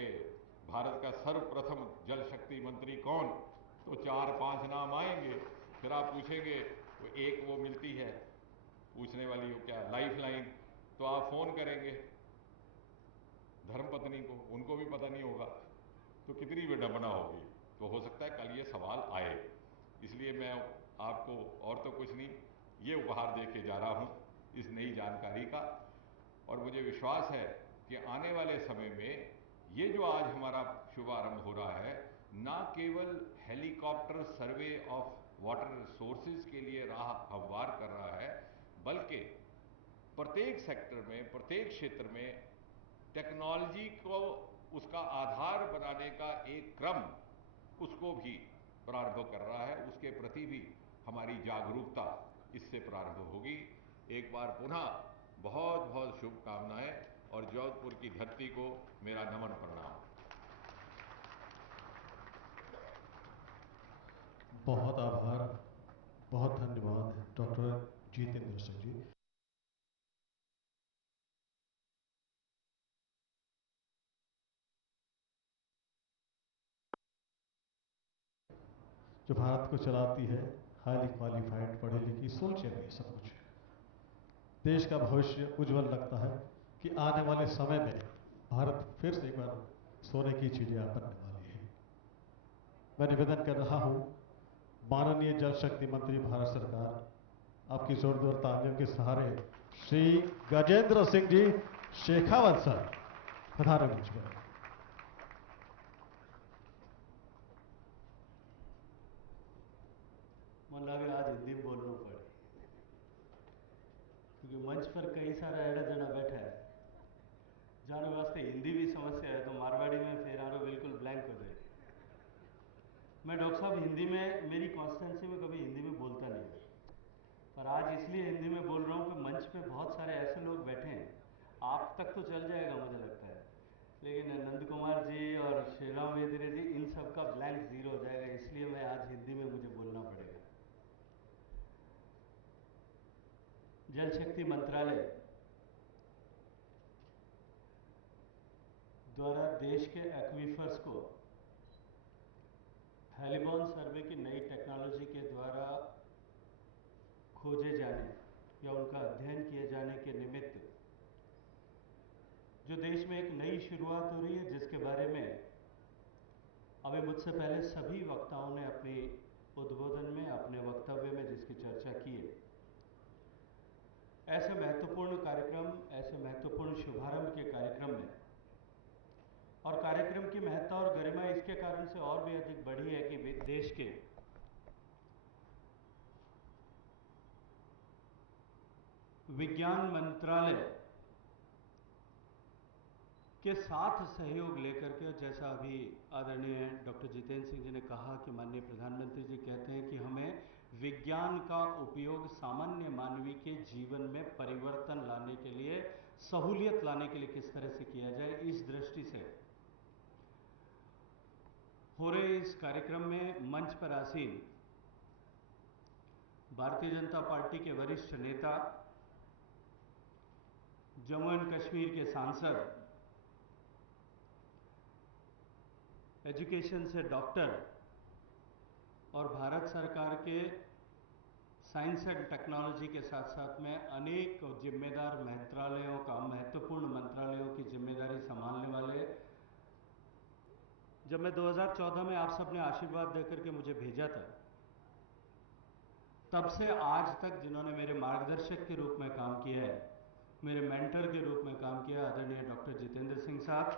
भारत का सर्वप्रथम जल शक्ति मंत्री कौन, तो 4-5 नाम आएंगे। फिर आप पूछेंगे, एक वो मिलती है पूछने वाली, वो क्या लाइफ लाइन, तो आप फोन करेंगे धर्मपत्नी को, उनको भी पता नहीं होगा, तो कितनी विडंबना होगी। तो हो सकता है कल ये सवाल आए, इसलिए मैं आपको और तो कुछ नहीं, ये उपहार दे के जा रहा हूं इस नई जानकारी का। और मुझे विश्वास है कि आने वाले समय में ये जो आज हमारा शुभारंभ हो रहा है, ना केवल helicopter survey of water resources के लिए राह हमवार कर रहा है, बल्कि प्रत्येक सेक्टर में, प्रत्येक क्षेत्र में टेक्नोलॉजी को उसका आधार बनाने का एक क्रम उसको भी प्रारंभ कर रहा है। उसके प्रति भी हमारी जागरूकता इससे प्रारंभ होगी। एक बार पुनः बहुत बहुत शुभकामनाएं और जोधपुर की धरती को मेरा नमन प्रणाम। बहुत आभार, बहुत धन्यवाद डॉक्टर जितेंद्र सिंह जी। जो भारत को चलाती है, हाईली क्वालिफाइड, पढ़ी लिखी, सोचे नहीं सब कुछ। देश का भविष्य उज्जवल लगता है कि आने वाले समय में भारत फिर से एक बार सोने की चिड़िया बनने वाली है। मैं निवेदन कर रहा हूं माननीय जल शक्ति मंत्री भारत सरकार, आपकी जोरदार तालियों के सहारे श्री गजेंद्र सिंह जी शेखावत सर पधारे मंच पर। मन लगे आज हिंदी में बोलना पड़े, क्योंकि मंच पर कई सारा ऐसा जना बैठा है जाने वास्ते हिंदी भी समस्या है, तो मारवाड़ी में फिर आरो बिल्कुल ब्लैंक हो जाए। मैं डॉक्टर साहब हिंदी में, मेरी कॉन्स्टिट्यूंसी में कभी हिंदी में बोलता नहीं, पर आज इसलिए हिंदी में बोल रहा हूँ कि मंच पे बहुत सारे ऐसे लोग बैठे हैं, आप तक तो चल जाएगा मुझे लगता है, लेकिन नंद कुमार जी और श्रीराम वेदरे जी, इन सब का ब्लैंक जीरो हो जाएगा, इसलिए मैं आज हिंदी में मुझे बोलना पड़ेगा। जल शक्ति मंत्रालय द्वारा देश के एक्वीफर्स को हेलीबॉर्न सर्वे की नई टेक्नोलॉजी के द्वारा खोजे जाने या उनका अध्ययन किए जाने के निमित्त जो देश में एक नई शुरुआत हो रही है, जिसके बारे में अभी मुझसे पहले सभी वक्ताओं ने अपने उद्बोधन में, अपने वक्तव्य में जिसकी चर्चा की है, ऐसे महत्वपूर्ण कार्यक्रम, ऐसे महत्वपूर्ण शुभारंभ के कार्यक्रम में, और कार्यक्रम की महत्ता और गरिमा इसके कारण से और भी अधिक बढ़ी है कि देश के विज्ञान मंत्रालय के साथ सहयोग लेकर के, जैसा अभी आदरणीय डॉक्टर जितेंद्र सिंह जी ने कहा कि माननीय प्रधानमंत्री जी कहते हैं कि हमें विज्ञान का उपयोग सामान्य मानवीय के जीवन में परिवर्तन लाने के लिए, सहूलियत लाने के लिए किस तरह से किया जाए, इस दृष्टि से हो रहे इस कार्यक्रम में मंच पर आसीन भारतीय जनता पार्टी के वरिष्ठ नेता, जम्मू एंड कश्मीर के सांसद, एजुकेशन से डॉक्टर और भारत सरकार के साइंस एंड टेक्नोलॉजी के साथ साथ में अनेक जिम्मेदार मंत्रालयों का, महत्वपूर्ण मंत्रालयों की जिम्मेदारी संभालने वाले, जब मैं 2014 में आप सबने आशीर्वाद देकर के मुझे भेजा था, तब से आज तक जिन्होंने मेरे मार्गदर्शक के रूप में काम किया है, मेरे मेंटर के रूप में काम किया, आदरणीय डॉक्टर जितेंद्र सिंह साहब,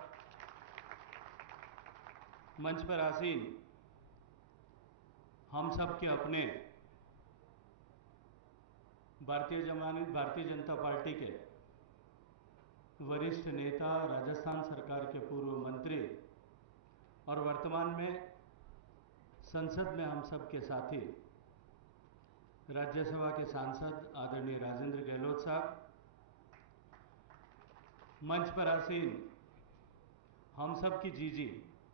मंच पर आसीन हम सब के अपने भारतीय जनता पार्टी के वरिष्ठ नेता, राजस्थान सरकार के पूर्व मंत्री और वर्तमान में संसद में हम सब के साथी राज्यसभा के सांसद आदरणीय राजेंद्र गहलोत साहब, मंच पर आसीन हम सब की जीजी,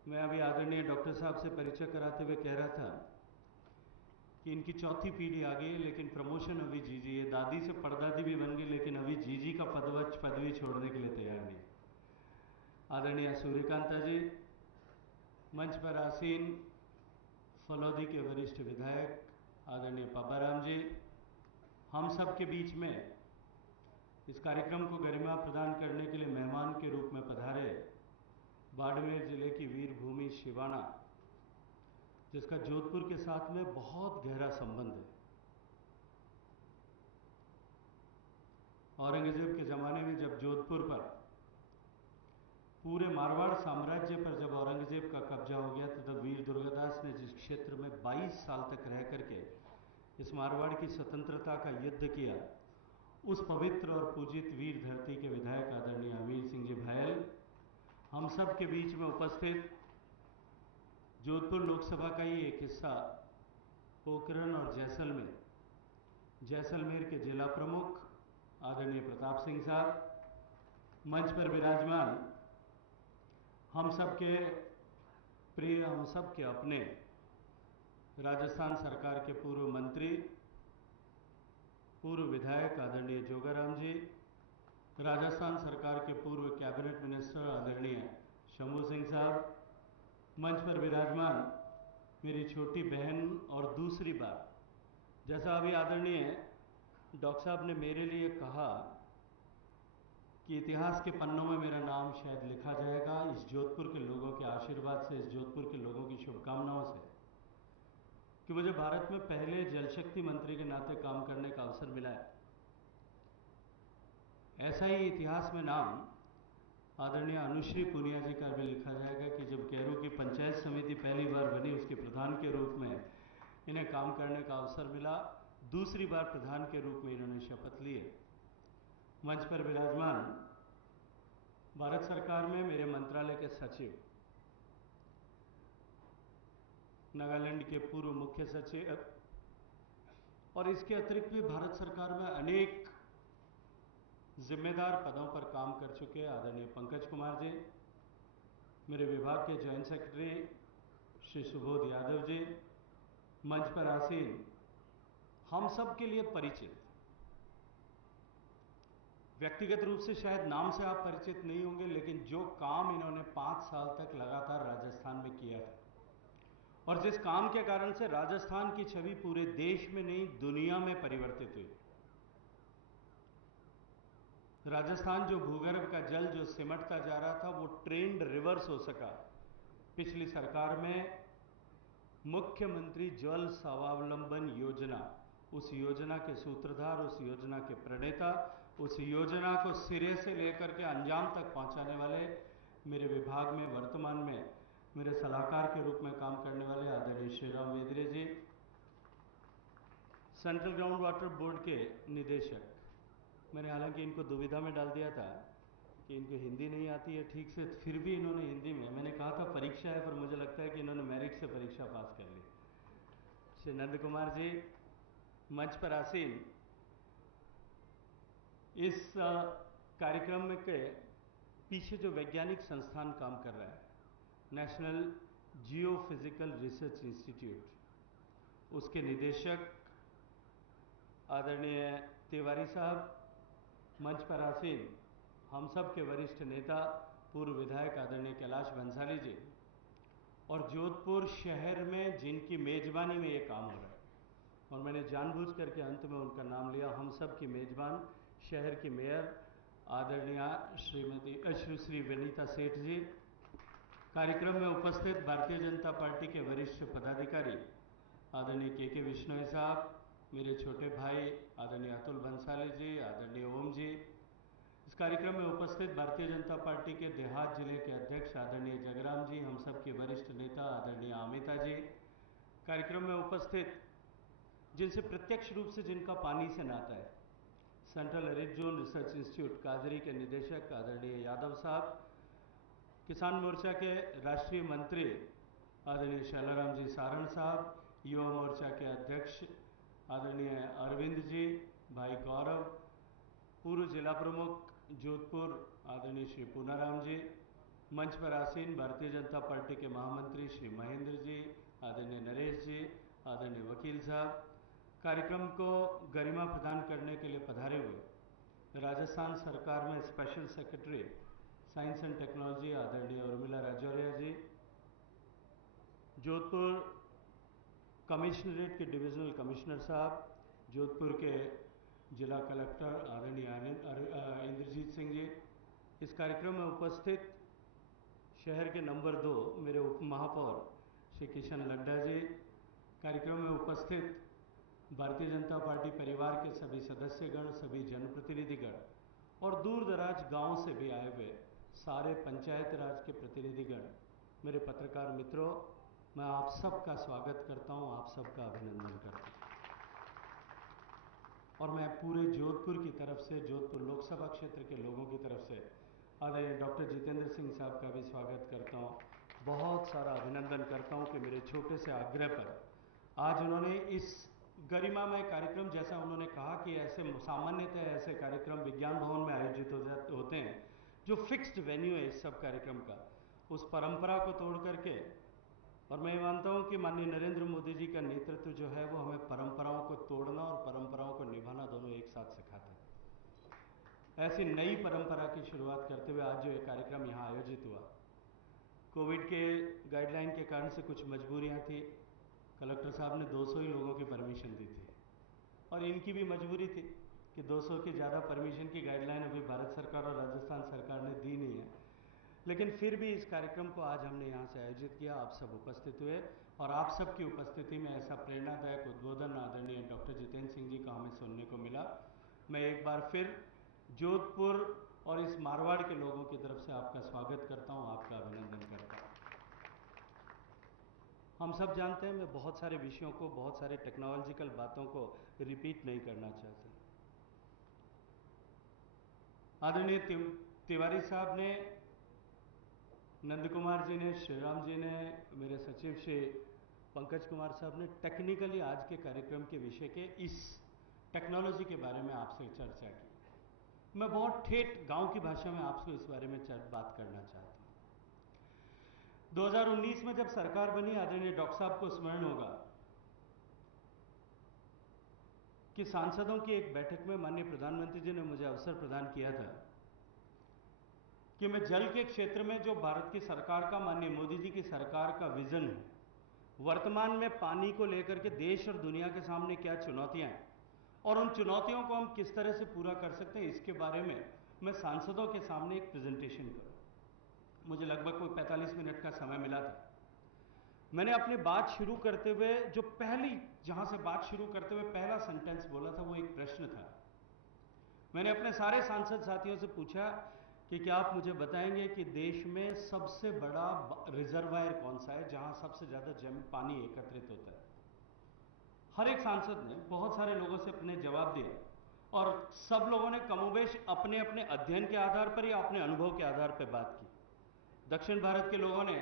मैं अभी आदरणीय डॉक्टर साहब से परिचय कराते हुए कह रहा था कि इनकी चौथी पीढ़ी आ गई है, लेकिन प्रमोशन अभी जीजी है, दादी से परदादी भी बन गई, लेकिन अभी जीजी का पदवी छोड़ने के लिए तैयार नहीं। आदरणीय सूर्यकांता जी, मंच पर आसीन फलौदी के वरिष्ठ विधायक आदरणीय पापाराम जी, हम सब के बीच में इस कार्यक्रम को गरिमा प्रदान करने के लिए मेहमान के रूप में पधारे बाड़मेर जिले की वीर भूमि शिवाना, जिसका जोधपुर के साथ में बहुत गहरा संबंध है। औरंगजेब के ज़माने में जब जोधपुर पर पूरे मारवाड़ साम्राज्य पर जब औरंगजेब का कब्जा हो गया तो तब वीर दुर्गादास ने जिस क्षेत्र में 22 साल तक रह करके इस मारवाड़ की स्वतंत्रता का युद्ध किया, उस पवित्र और पूजित वीर धरती के विधायक आदरणीय अमीर सिंह जी भैल, हम सब के बीच में उपस्थित जोधपुर लोकसभा का ही एक हिस्सा पोखरण और जैसलमेर के जिला प्रमुख आदरणीय प्रताप सिंह साहब, मंच पर विराजमान हम सब के प्रिय, हम सब के अपने राजस्थान सरकार के पूर्व मंत्री, पूर्व विधायक आदरणीय जोगाराम जी, राजस्थान सरकार के पूर्व कैबिनेट मिनिस्टर आदरणीय शंभू सिंह साहब, मंच पर विराजमान मेरी छोटी बहन, और दूसरी बात, जैसा अभी आदरणीय डॉक्टर साहब ने मेरे लिए कहा कि इतिहास के पन्नों में मेरा नाम शायद लिखा जाएगा, इस जोधपुर के लोगों के आशीर्वाद से, इस जोधपुर के लोगों की शुभकामनाओं से, कि मुझे भारत में पहले जल शक्ति मंत्री के नाते काम करने का अवसर मिला है। ऐसा ही इतिहास में नाम आदरणीय अनुश्री पुनिया जी का भी लिखा जाएगा कि जब कैरू की पंचायत समिति पहली बार बनी, उसके प्रधान के रूप में इन्हें काम करने का अवसर मिला, दूसरी बार प्रधान के रूप में इन्होंने शपथ लिए। मंच पर विराजमान भारत सरकार में मेरे मंत्रालय के सचिव, नागालैंड के पूर्व मुख्य सचिव, और इसके अतिरिक्त भी भारत सरकार में अनेक जिम्मेदार पदों पर काम कर चुके आदरणीय पंकज कुमार जी, मेरे विभाग के जॉइंट सेक्रेटरी श्री सुबोध यादव जी, मंच पर आसीन हम सब के लिए परिचित, व्यक्तिगत रूप से शायद नाम से आप परिचित नहीं होंगे, लेकिन जो काम इन्होंने 5 साल तक लगातार राजस्थान में किया था, और जिस काम के कारण से राजस्थान की छवि पूरे देश में नहीं दुनिया में परिवर्तित हुई। राजस्थान जो भूगर्भ का जल जो सिमटता जा रहा था, वो ट्रेंड रिवर्स हो सका पिछली सरकार में। मुख्यमंत्री जल स्वावलंबन योजना, उस योजना के सूत्रधार, उस योजना के प्रणेता, उस योजना को सिरे से लेकर के अंजाम तक पहुंचाने वाले मेरे विभाग में वर्तमान में मेरे सलाहकार के रूप में काम करने वाले आदरणीय श्रीराम वेदरे जी, सेंट्रल ग्राउंड वाटर बोर्ड के निदेशक, मैंने हालांकि इनको दुविधा में डाल दिया था कि इनको हिंदी नहीं आती है ठीक से, फिर भी इन्होंने हिंदी में, मैंने कहा था परीक्षा है, पर मुझे लगता है कि इन्होंने मेरिट से परीक्षा पास कर ली। श्री नंद कुमार जी, मंच पर आसीन इस कार्यक्रम में के पीछे जो वैज्ञानिक संस्थान काम कर रहा है, नेशनल जियोफिजिकल रिसर्च इंस्टीट्यूट, उसके निदेशक आदरणीय तिवारी साहब, मंच पर आसीन हम सब के वरिष्ठ नेता पूर्व विधायक आदरणीय कैलाश बंसाली जी, और जोधपुर शहर में जिनकी मेजबानी में ये काम हो रहा है, और मैंने जानबूझ करके अंत में उनका नाम लिया, हम सब की मेजबान शहर की मेयर आदरणीय श्री वनीता सेठ जी, कार्यक्रम में उपस्थित भारतीय जनता पार्टी के वरिष्ठ पदाधिकारी आदरणीय के विश्नोई साहब, मेरे छोटे भाई आदरणीय अतुल बंसाली जी, आदरणीय ओम जी, इस कार्यक्रम में उपस्थित भारतीय जनता पार्टी के देहात जिले के अध्यक्ष आदरणीय जगराम जी, हम सब के वरिष्ठ नेता आदरणीय अमिता जी, कार्यक्रम में उपस्थित जिनसे प्रत्यक्ष रूप से जिनका पानी से नाता है, central red zone research institute काजरी के निदेशक आदरणीय यादव साहब, किसान मोर्चा के राष्ट्रीय मंत्री आदरणीय शैलाराम जी सारण साहब, युवा मोर्चा के अध्यक्ष आदरणीय अरविंद जी, भाई गौरव, पूर्व जिला प्रमुख जोधपुर आदरणीय श्री पूनाराम जी, मंच पर आसीन भारतीय जनता पार्टी के महामंत्री श्री महेंद्र जी, आदरणीय नरेश जी, आदरणीय वकील साहब, कार्यक्रम को गरिमा प्रदान करने के लिए पधारे हुए राजस्थान सरकार में special secretary science and technology आदरणीय उर्मिला राजौरिया जी, जोधपुर कमिश्नरेट के डिविजनल कमिश्नर साहब, जोधपुर के जिला कलेक्टर आदरणीय इंद्रजीत सिंह जी, इस कार्यक्रम में उपस्थित शहर के नंबर 2 मेरे उप महापौर श्री किशन लड्डा जी, कार्यक्रम में उपस्थित भारतीय जनता पार्टी परिवार के सभी सदस्यगण, सभी जनप्रतिनिधिगण और दूर दराज गांव से भी आए हुए सारे पंचायत राज के प्रतिनिधिगण, मेरे पत्रकार मित्रों, मैं आप सबका स्वागत करता हूं, आप सबका अभिनंदन करता हूं। और मैं पूरे जोधपुर की तरफ से, जोधपुर लोकसभा क्षेत्र के लोगों की तरफ से आदरणीय डॉक्टर जितेंद्र सिंह साहब का भी स्वागत करता हूं, बहुत सारा अभिनंदन करता हूं कि मेरे छोटे से आग्रह पर आज उन्होंने इस गरिमामय कार्यक्रम, जैसा उन्होंने कहा कि ऐसे सामान्यतः ऐसे कार्यक्रम विज्ञान भवन में आयोजित होते हैं जो फिक्स्ड वेन्यू है इस सब कार्यक्रम का, उस परंपरा को तोड़ करके, और मैं मानता हूं कि माननीय नरेंद्र मोदी जी का नेतृत्व जो है वो हमें परंपराओं को तोड़ना और परंपराओं को निभाना दोनों एक साथ सिखाता है। ऐसी नई परंपरा की शुरुआत करते हुए आज जो ये कार्यक्रम यहाँ आयोजित हुआ, कोविड के गाइडलाइन के कारण से कुछ मजबूरियाँ थी, कलेक्टर साहब ने 200 ही लोगों की परमिशन दी थी और इनकी भी मजबूरी थी कि 200 के ज़्यादा परमिशन की गाइडलाइन अभी भारत सरकार और राजस्थान सरकार ने दी नहीं है, लेकिन फिर भी इस कार्यक्रम को आज हमने यहाँ से आयोजित किया। आप सब उपस्थित हुए और आप सब की उपस्थिति में ऐसा प्रेरणादायक उद्बोधन आदरणीय डॉक्टर जितेंद्र सिंह जी का हमें सुनने को मिला। मैं एक बार फिर जोधपुर और इस मारवाड़ के लोगों की तरफ से आपका स्वागत करता हूँ, आपका अभिनंदन करता हूँ। हम सब जानते हैं, मैं बहुत सारे विषयों को, बहुत सारे टेक्नोलॉजिकल बातों को रिपीट नहीं करना चाहता। आदरणीय तिवारी साहब ने, नंद कुमार जी ने, श्रीराम जी ने, मेरे सचिव श्री पंकज कुमार साहब ने टेक्निकली आज के कार्यक्रम के विषय के इस टेक्नोलॉजी के बारे में आपसे चर्चा की। मैं बहुत ठेठ गांव की भाषा में आपसे इस बारे में बात करना चाहता हूं। 2019 में जब सरकार बनी, आदरणीय डॉक्टर साहब को स्मरण होगा कि सांसदों की एक बैठक में माननीय प्रधानमंत्री जी ने मुझे अवसर प्रदान किया था कि मैं जल के क्षेत्र में जो भारत की सरकार का, माननीय मोदी जी की सरकार का विजन है, वर्तमान में पानी को लेकर के देश और दुनिया के सामने क्या चुनौतियां हैं और उन चुनौतियों को हम किस तरह से पूरा कर सकते हैं, इसके बारे में मैं सांसदों के सामने एक प्रेजेंटेशन करूं। मुझे लगभग कोई 45 मिनट का समय मिला था। मैंने अपनी बात शुरू करते हुए जो जहां से बात शुरू करते हुए पहला सेंटेंस बोला था वो एक प्रश्न था। मैंने अपने सारे सांसद साथियों से पूछा कि क्या आप मुझे बताएंगे कि देश में सबसे बड़ा रिजर्वायर कौन सा है जहां सबसे ज्यादा पानी एकत्रित होता है। हर एक सांसद ने बहुत सारे लोगों से अपने जवाब दिए और सब लोगों ने कमोबेश अपने अपने अध्ययन के आधार पर या अपने अनुभव के आधार पर बात की। दक्षिण भारत के लोगों ने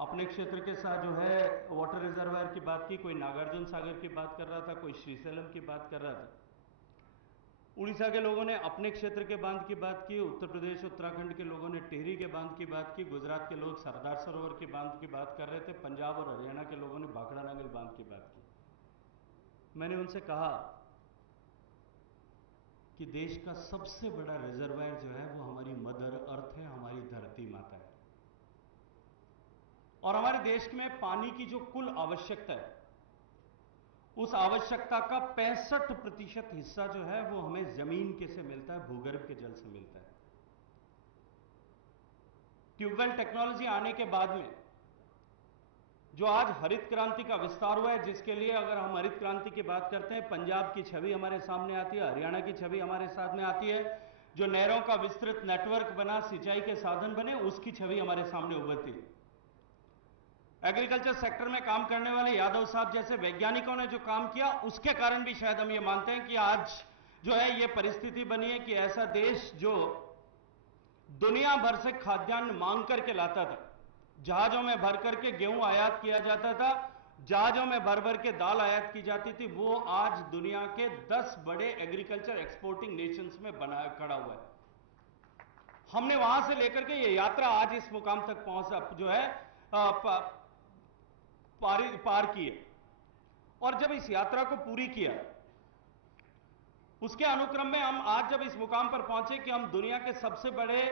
अपने क्षेत्र के साथ जो है वाटर रिजर्वायर की बात की, कोई नागार्जुन सागर की बात कर रहा था, कोई श्रीशैलम की बात कर रहा था। उड़ीसा के लोगों ने अपने क्षेत्र के बांध की बात की, उत्तर प्रदेश उत्तराखंड के लोगों ने टिहरी के बांध की बात की, गुजरात के लोग सरदार सरोवर के बांध की बात कर रहे थे, पंजाब और हरियाणा के लोगों ने भाखड़ा नागल बांध की बात की। मैंने उनसे कहा कि देश का सबसे बड़ा रिजर्वायर जो है वो हमारी मदर अर्थ है, हमारी धरती माता है, और हमारे देश में पानी की जो कुल आवश्यकता है उस आवश्यकता का 65% हिस्सा जो है वो हमें जमीन के से मिलता है, भूगर्भ के जल से मिलता है। ट्यूबवेल टेक्नोलॉजी आने के बाद में जो आज हरित क्रांति का विस्तार हुआ है, जिसके लिए अगर हम हरित क्रांति की बात करते हैं, पंजाब की छवि हमारे सामने आती है, हरियाणा की छवि हमारे सामने आती है, जो नहरों का विस्तृत नेटवर्क बना, सिंचाई के साधन बने, उसकी छवि हमारे सामने उभरती है। एग्रीकल्चर सेक्टर में काम करने वाले यादव साहब जैसे वैज्ञानिकों ने जो काम किया, उसके कारण भी शायद हम ये मानते हैं कि आज जो है ये परिस्थिति बनी है कि ऐसा देश जो दुनिया भर से खाद्यान्न मांग करके लाता था, जहाजों में भर करके गेहूं आयात किया जाता था, जहाजों में भर भर के दाल आयात की जाती थी, वो आज दुनिया के 10 बड़े एग्रीकल्चर एक्सपोर्टिंग नेशंस में खड़ा हुआ है। हमने वहां से लेकर के ये यात्रा आज इस मुकाम तक पहुंचा जो है पार किए, और जब इस यात्रा को पूरी किया, उसके अनुक्रम में हम आज जब इस मुकाम पर पहुंचे कि हम दुनिया के सबसे बड़े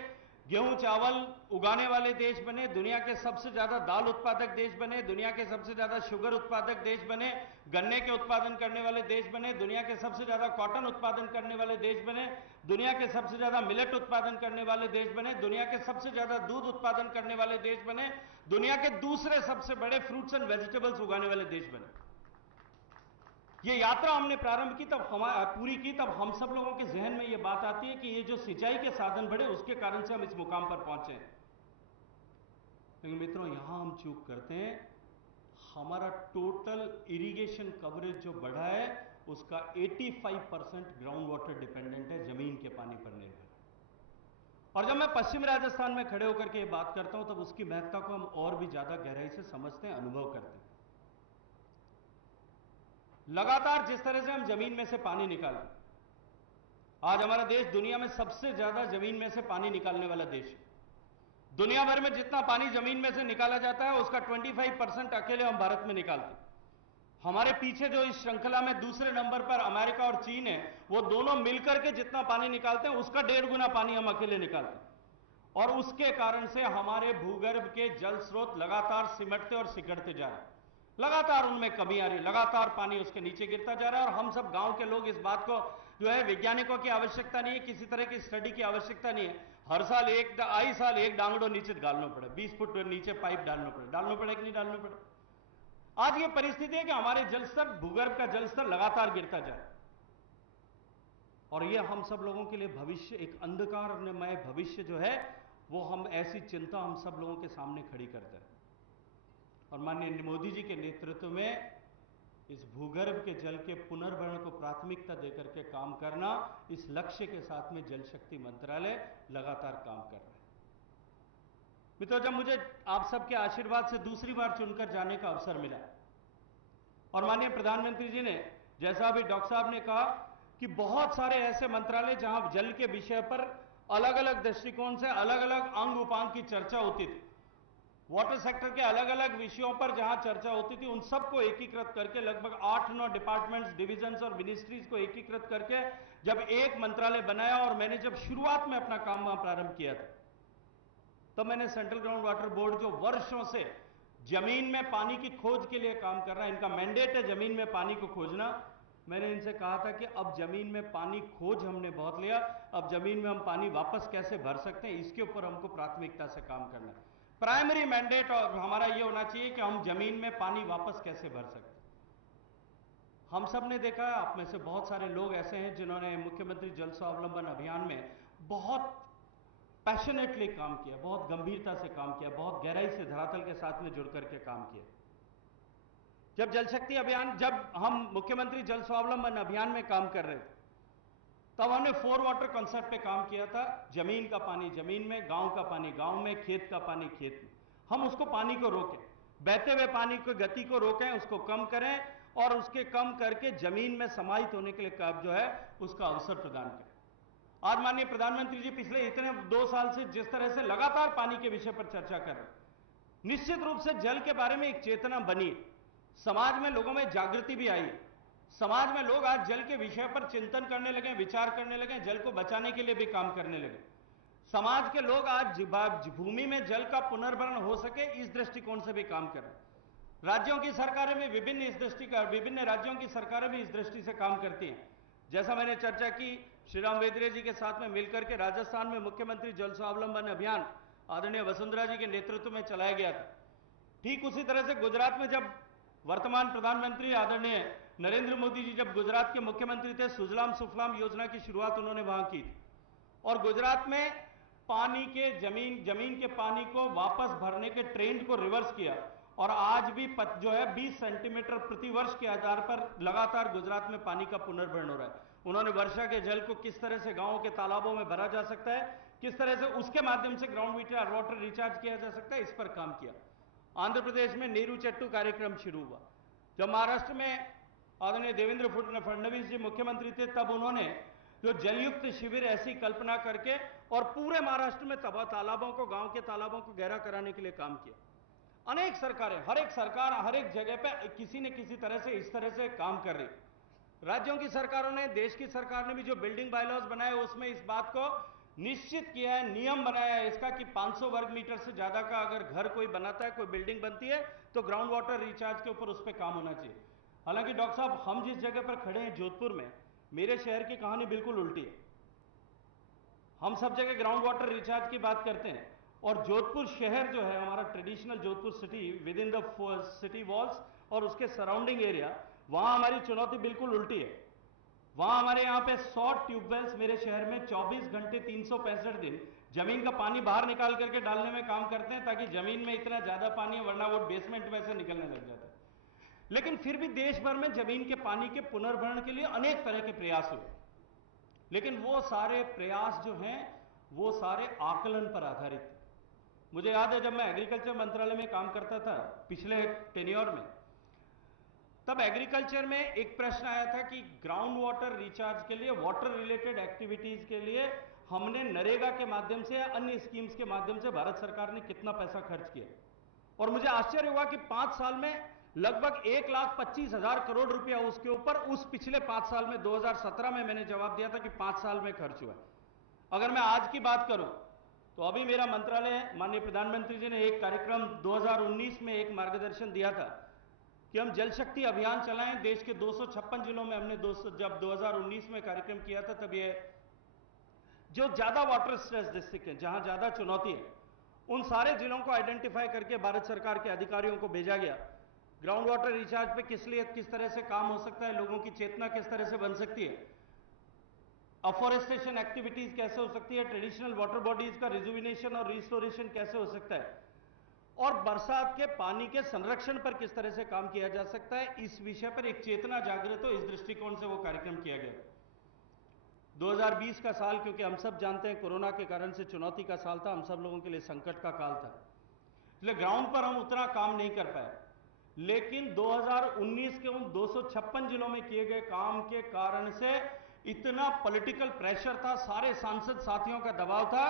गेहूं चावल उगाने वाले देश बने, दुनिया के सबसे ज्यादा दाल उत्पादक देश बने, दुनिया के सबसे ज्यादा शुगर उत्पादक देश बने, गन्ने के उत्पादन करने वाले देश बने, दुनिया के सबसे ज्यादा कॉटन उत्पादन करने वाले देश बने, दुनिया के सबसे ज्यादा मिलेट उत्पादन करने वाले देश बने, दुनिया के सबसे ज्यादा दूध उत्पादन करने वाले देश बने, दुनिया के दूसरे सबसे बड़े फ्रूट्स एंड वेजिटेबल्स उगाने वाले देश बने। ये यात्रा हमने प्रारंभ की तब पूरी की तब हम सब लोगों के जहन में ये बात आती है कि ये जो सिंचाई के साधन बढ़े उसके कारण से हम इस मुकाम पर पहुंचे। लेकिन मित्रों यहां हम चूक करते हैं, हमारा टोटल इरिगेशन कवरेज जो बढ़ा है उसका 85% ग्राउंड वाटर डिपेंडेंट है, जमीन के पानी पर निर्भर। और जब मैं पश्चिम राजस्थान में खड़े होकर के ये बात करता हूं तब उसकी महत्ता को हम और भी ज्यादा गहराई से समझते हैं, अनुभव करते हैं। लगातार जिस तरह से हम जमीन में से पानी निकालते, आज हमारा देश दुनिया में सबसे ज्यादा जमीन में से पानी निकालने वाला देश है। दुनिया भर में जितना पानी जमीन में से निकाला जाता है उसका 25% अकेले हम भारत में निकालते हैं। हमारे पीछे जो इस श्रृंखला में दूसरे नंबर पर अमेरिका और चीन है, वो दोनों मिलकर के जितना पानी निकालते हैं उसका 1.5 गुना पानी हम अकेले निकालते हैं। और उसके कारण से हमारे भूगर्भ के जल स्रोत लगातार सिमटते और सिकुड़ते जा रहे हैं, लगातार उनमें कमी आ रही है, लगातार पानी उसके नीचे गिरता जा रहा है। और हम सब गांव के लोग इस बात को जो है, वैज्ञानिकों की आवश्यकता नहीं है, किसी तरह की स्टडी की आवश्यकता नहीं है, हर साल एक डांगड़ो नीचे डालना पड़े, 20 फुट नीचे पाइप डालना पड़े कि नहीं डालना पड़े। आज ये परिस्थिति है कि हमारे जल स्तर, भूगर्भ का जल स्तर लगातार गिरता जाए और ये हम सब लोगों के लिए भविष्य, एक अंधकारमय भविष्य जो है वो हम ऐसी चिंता हम सब लोगों के सामने खड़ी करते हैं। और माननीय मोदी जी के नेतृत्व में इस भूगर्भ के जल के पुनर्भरण को प्राथमिकता देकर के काम करना, इस लक्ष्य के साथ में जल शक्ति मंत्रालय लगातार काम कर रहा है। मित्रों, जब मुझे आप सबके आशीर्वाद से दूसरी बार चुनकर जाने का अवसर मिला और माननीय प्रधानमंत्री जी ने, जैसा अभी डॉक्टर साहब ने कहा कि बहुत सारे ऐसे मंत्रालय जहां जल के विषय पर अलग अलग दृष्टिकोण से अलग अलग अंग उपांग की चर्चा होती थी, वाटर सेक्टर के अलग अलग विषयों पर जहां चर्चा होती थी, उन सबको एकीकृत करके लगभग 8-9 डिपार्टमेंट्स, डिविजन्स और मिनिस्ट्रीज को एकीकृत करके जब एक मंत्रालय बनाया और मैंने जब शुरुआत में अपना काम वहां प्रारंभ किया था, तब मैंने सेंट्रल ग्राउंड वाटर बोर्ड जो वर्षों से जमीन में पानी की खोज के लिए काम कर रहा है, इनका मैंडेट है जमीन में पानी को खोजना, मैंने इनसे कहा था कि अब जमीन में पानी खोज हमने बहुत लिया, अब जमीन में हम पानी वापस कैसे भर सकते हैं, इसके ऊपर हमको प्राथमिकता से काम करना है। प्राइमरी मैंडेट और हमारा यह होना चाहिए कि हम जमीन में पानी वापस कैसे भर सकते हैं। हम सब ने देखा, आप में से बहुत सारे लोग ऐसे हैं जिन्होंने मुख्यमंत्री जल स्वावलंबन अभियान में बहुत पैशनेटली काम किया, बहुत गंभीरता से काम किया, बहुत गहराई से धरातल के साथ में जुड़ करके काम किया। जब जल शक्ति अभियान, जब हम मुख्यमंत्री जल स्वावलंबन अभियान में काम कर रहे थे, तब हमने 4 वाटर कॉन्सेप्ट पे काम किया था। जमीन का पानी जमीन में, गांव का पानी गांव में, खेत का पानी खेत में। हम उसको पानी को रोकें, बहते हुए पानी की गति को रोकें, उसको कम करें और उसके कम करके जमीन में समाहित होने के लिए जो है उसका अवसर प्रदान करें। आज माननीय प्रधानमंत्री जी पिछले इतने 2 साल से जिस तरह से लगातार पानी के विषय पर चर्चा कर रहे हैं, निश्चित रूप से जल के बारे में एक चेतना बनी, समाज में लोगों में जागृति भी आई, समाज में लोग आज जल के विषय पर चिंतन करने लगे, विचार करने लगे, जल को बचाने के लिए भी काम करने लगे। समाज के लोग आज भूमि में जल का पुनर्भरण हो सके इस दृष्टिकोण से भी काम कर रहे हैं। राज्यों की सरकारें भी विभिन्न राज्यों की सरकारें भी इस दृष्टि से काम करती हैं। जैसा मैंने चर्चा की, श्री राम वेदरे जी के साथ में मिलकर के राजस्थान में मुख्यमंत्री जल स्वावलंबन अभियान आदरणीय वसुंधरा जी के नेतृत्व में चलाया गया था। ठीक उसी तरह से गुजरात में जब वर्तमान प्रधानमंत्री आदरणीय नरेंद्र मोदी जी जब गुजरात के मुख्यमंत्री थे, सुजलाम सुफलाम योजना की शुरुआत उन्होंने वहां की थी और गुजरात में पानी के जमीन के पानी को वापस भरने के ट्रेंड को रिवर्स किया और आज भी जो है 20 सेंटीमीटर प्रति वर्ष के आधार पर लगातार गुजरात में पानी का पुनर्भरण हो रहा है। उन्होंने वर्षा के जल को किस तरह से गांवों के तालाबों में भरा जा सकता है, किस तरह से उसके माध्यम से ग्राउंड वाटर रिचार्ज किया जा सकता है, इस पर काम किया। आंध्र प्रदेश में नीरू चट्टू कार्यक्रम शुरू हुआ। जब महाराष्ट्र में आदरणीय देवेंद्र फडणवीस जी मुख्यमंत्री थे, तब उन्होंने जो जलयुक्त शिविर ऐसी कल्पना करके और पूरे महाराष्ट्र में तालाबों को, गांव के तालाबों को गहरा कराने के लिए काम किया। अनेक सरकारें, हर एक सरकार हर एक जगह पे किसी न किसी तरह से इस तरह से काम कर रही। राज्यों की सरकारों ने, देश की सरकार ने भी जो बिल्डिंग बायलॉज बनाए उसमें इस बात को निश्चित किया है, नियम बनाया है इसका कि 500 वर्ग मीटर से ज्यादा का अगर घर कोई बनाता है, कोई बिल्डिंग बनती है, तो ग्राउंड वाटर रिचार्ज के ऊपर उस पर काम होना चाहिए। हालांकि डॉक्टर साहब, हम जिस जगह पर खड़े हैं जोधपुर में, मेरे शहर की कहानी बिल्कुल उल्टी है। हम सब जगह ग्राउंड वाटर रिचार्ज की बात करते हैं और जोधपुर शहर जो है हमारा traditional Jodhpur city, with in the city walls और उसके सराउंडिंग एरिया, वहां हमारी चुनौती बिल्कुल उल्टी है। वहां हमारे यहां पे 100 ट्यूबवेल्स मेरे शहर में 24 घंटे 365 दिन जमीन का पानी बाहर निकाल करके डालने में काम करते हैं, ताकि जमीन में इतना ज्यादा पानी है, वरना वो बेसमेंट में से निकलने लग जाता है। लेकिन फिर भी देश भर में जमीन के पानी के पुनर्भरण के लिए अनेक तरह के प्रयास हुए, लेकिन वो सारे प्रयास जो हैं वो सारे आकलन पर आधारित थे। मुझे याद है जब मैं एग्रीकल्चर मंत्रालय में काम करता था पिछले टेन्योर में, तब एग्रीकल्चर में एक प्रश्न आया था कि ग्राउंड वाटर रिचार्ज के लिए, वाटर रिलेटेड एक्टिविटीज के लिए हमने नरेगा के माध्यम से या अन्य स्कीम्स के माध्यम से भारत सरकार ने कितना पैसा खर्च किया। और मुझे आश्चर्य हुआ कि 5 साल में लगभग 1,25,000 करोड़ रुपया उसके ऊपर, उस पिछले 5 साल में 2017 में मैंने जवाब दिया था कि 5 साल में खर्च हुआ। अगर मैं आज की बात करूं तो अभी मेरा मंत्रालय, माननीय प्रधानमंत्री जी ने एक कार्यक्रम 2019 में एक मार्गदर्शन दिया था कि हम जल शक्ति अभियान चलाएं। देश के 256 जिलों में हमने जब 2019 में कार्यक्रम किया था, तब ये जो ज्यादा वाटर स्ट्रेस डिस्ट्रिक्ट है, जहां ज्यादा चुनौती है, उन सारे जिलों को आइडेंटिफाई करके भारत सरकार के अधिकारियों को भेजा गया। ग्राउंड वाटर रिचार्ज पे किस तरह से काम हो सकता है, लोगों की चेतना किस तरह से बन सकती है, अफॉरेस्टेशन एक्टिविटीज कैसे हो सकती है, ट्रेडिशनल वाटर बॉडीज का रिजुविनेशन और रिस्टोरेशन कैसे हो सकता है, और बरसात के पानी के संरक्षण पर किस तरह से काम किया जा सकता है। इस विषय पर एक चेतना जागृत हो, इस दृष्टिकोण से वो कार्यक्रम किया गया। 2020 का साल, क्योंकि हम सब जानते हैं कोरोना के कारण से चुनौती का साल था, हम सब लोगों के लिए संकट का काल था, इसलिए ग्राउंड पर हम उतना काम नहीं कर पाए। लेकिन 2019 के उन 256 जिलों में किए गए काम के कारण से इतना पॉलिटिकल प्रेशर था, सारे सांसद साथियों का दबाव था।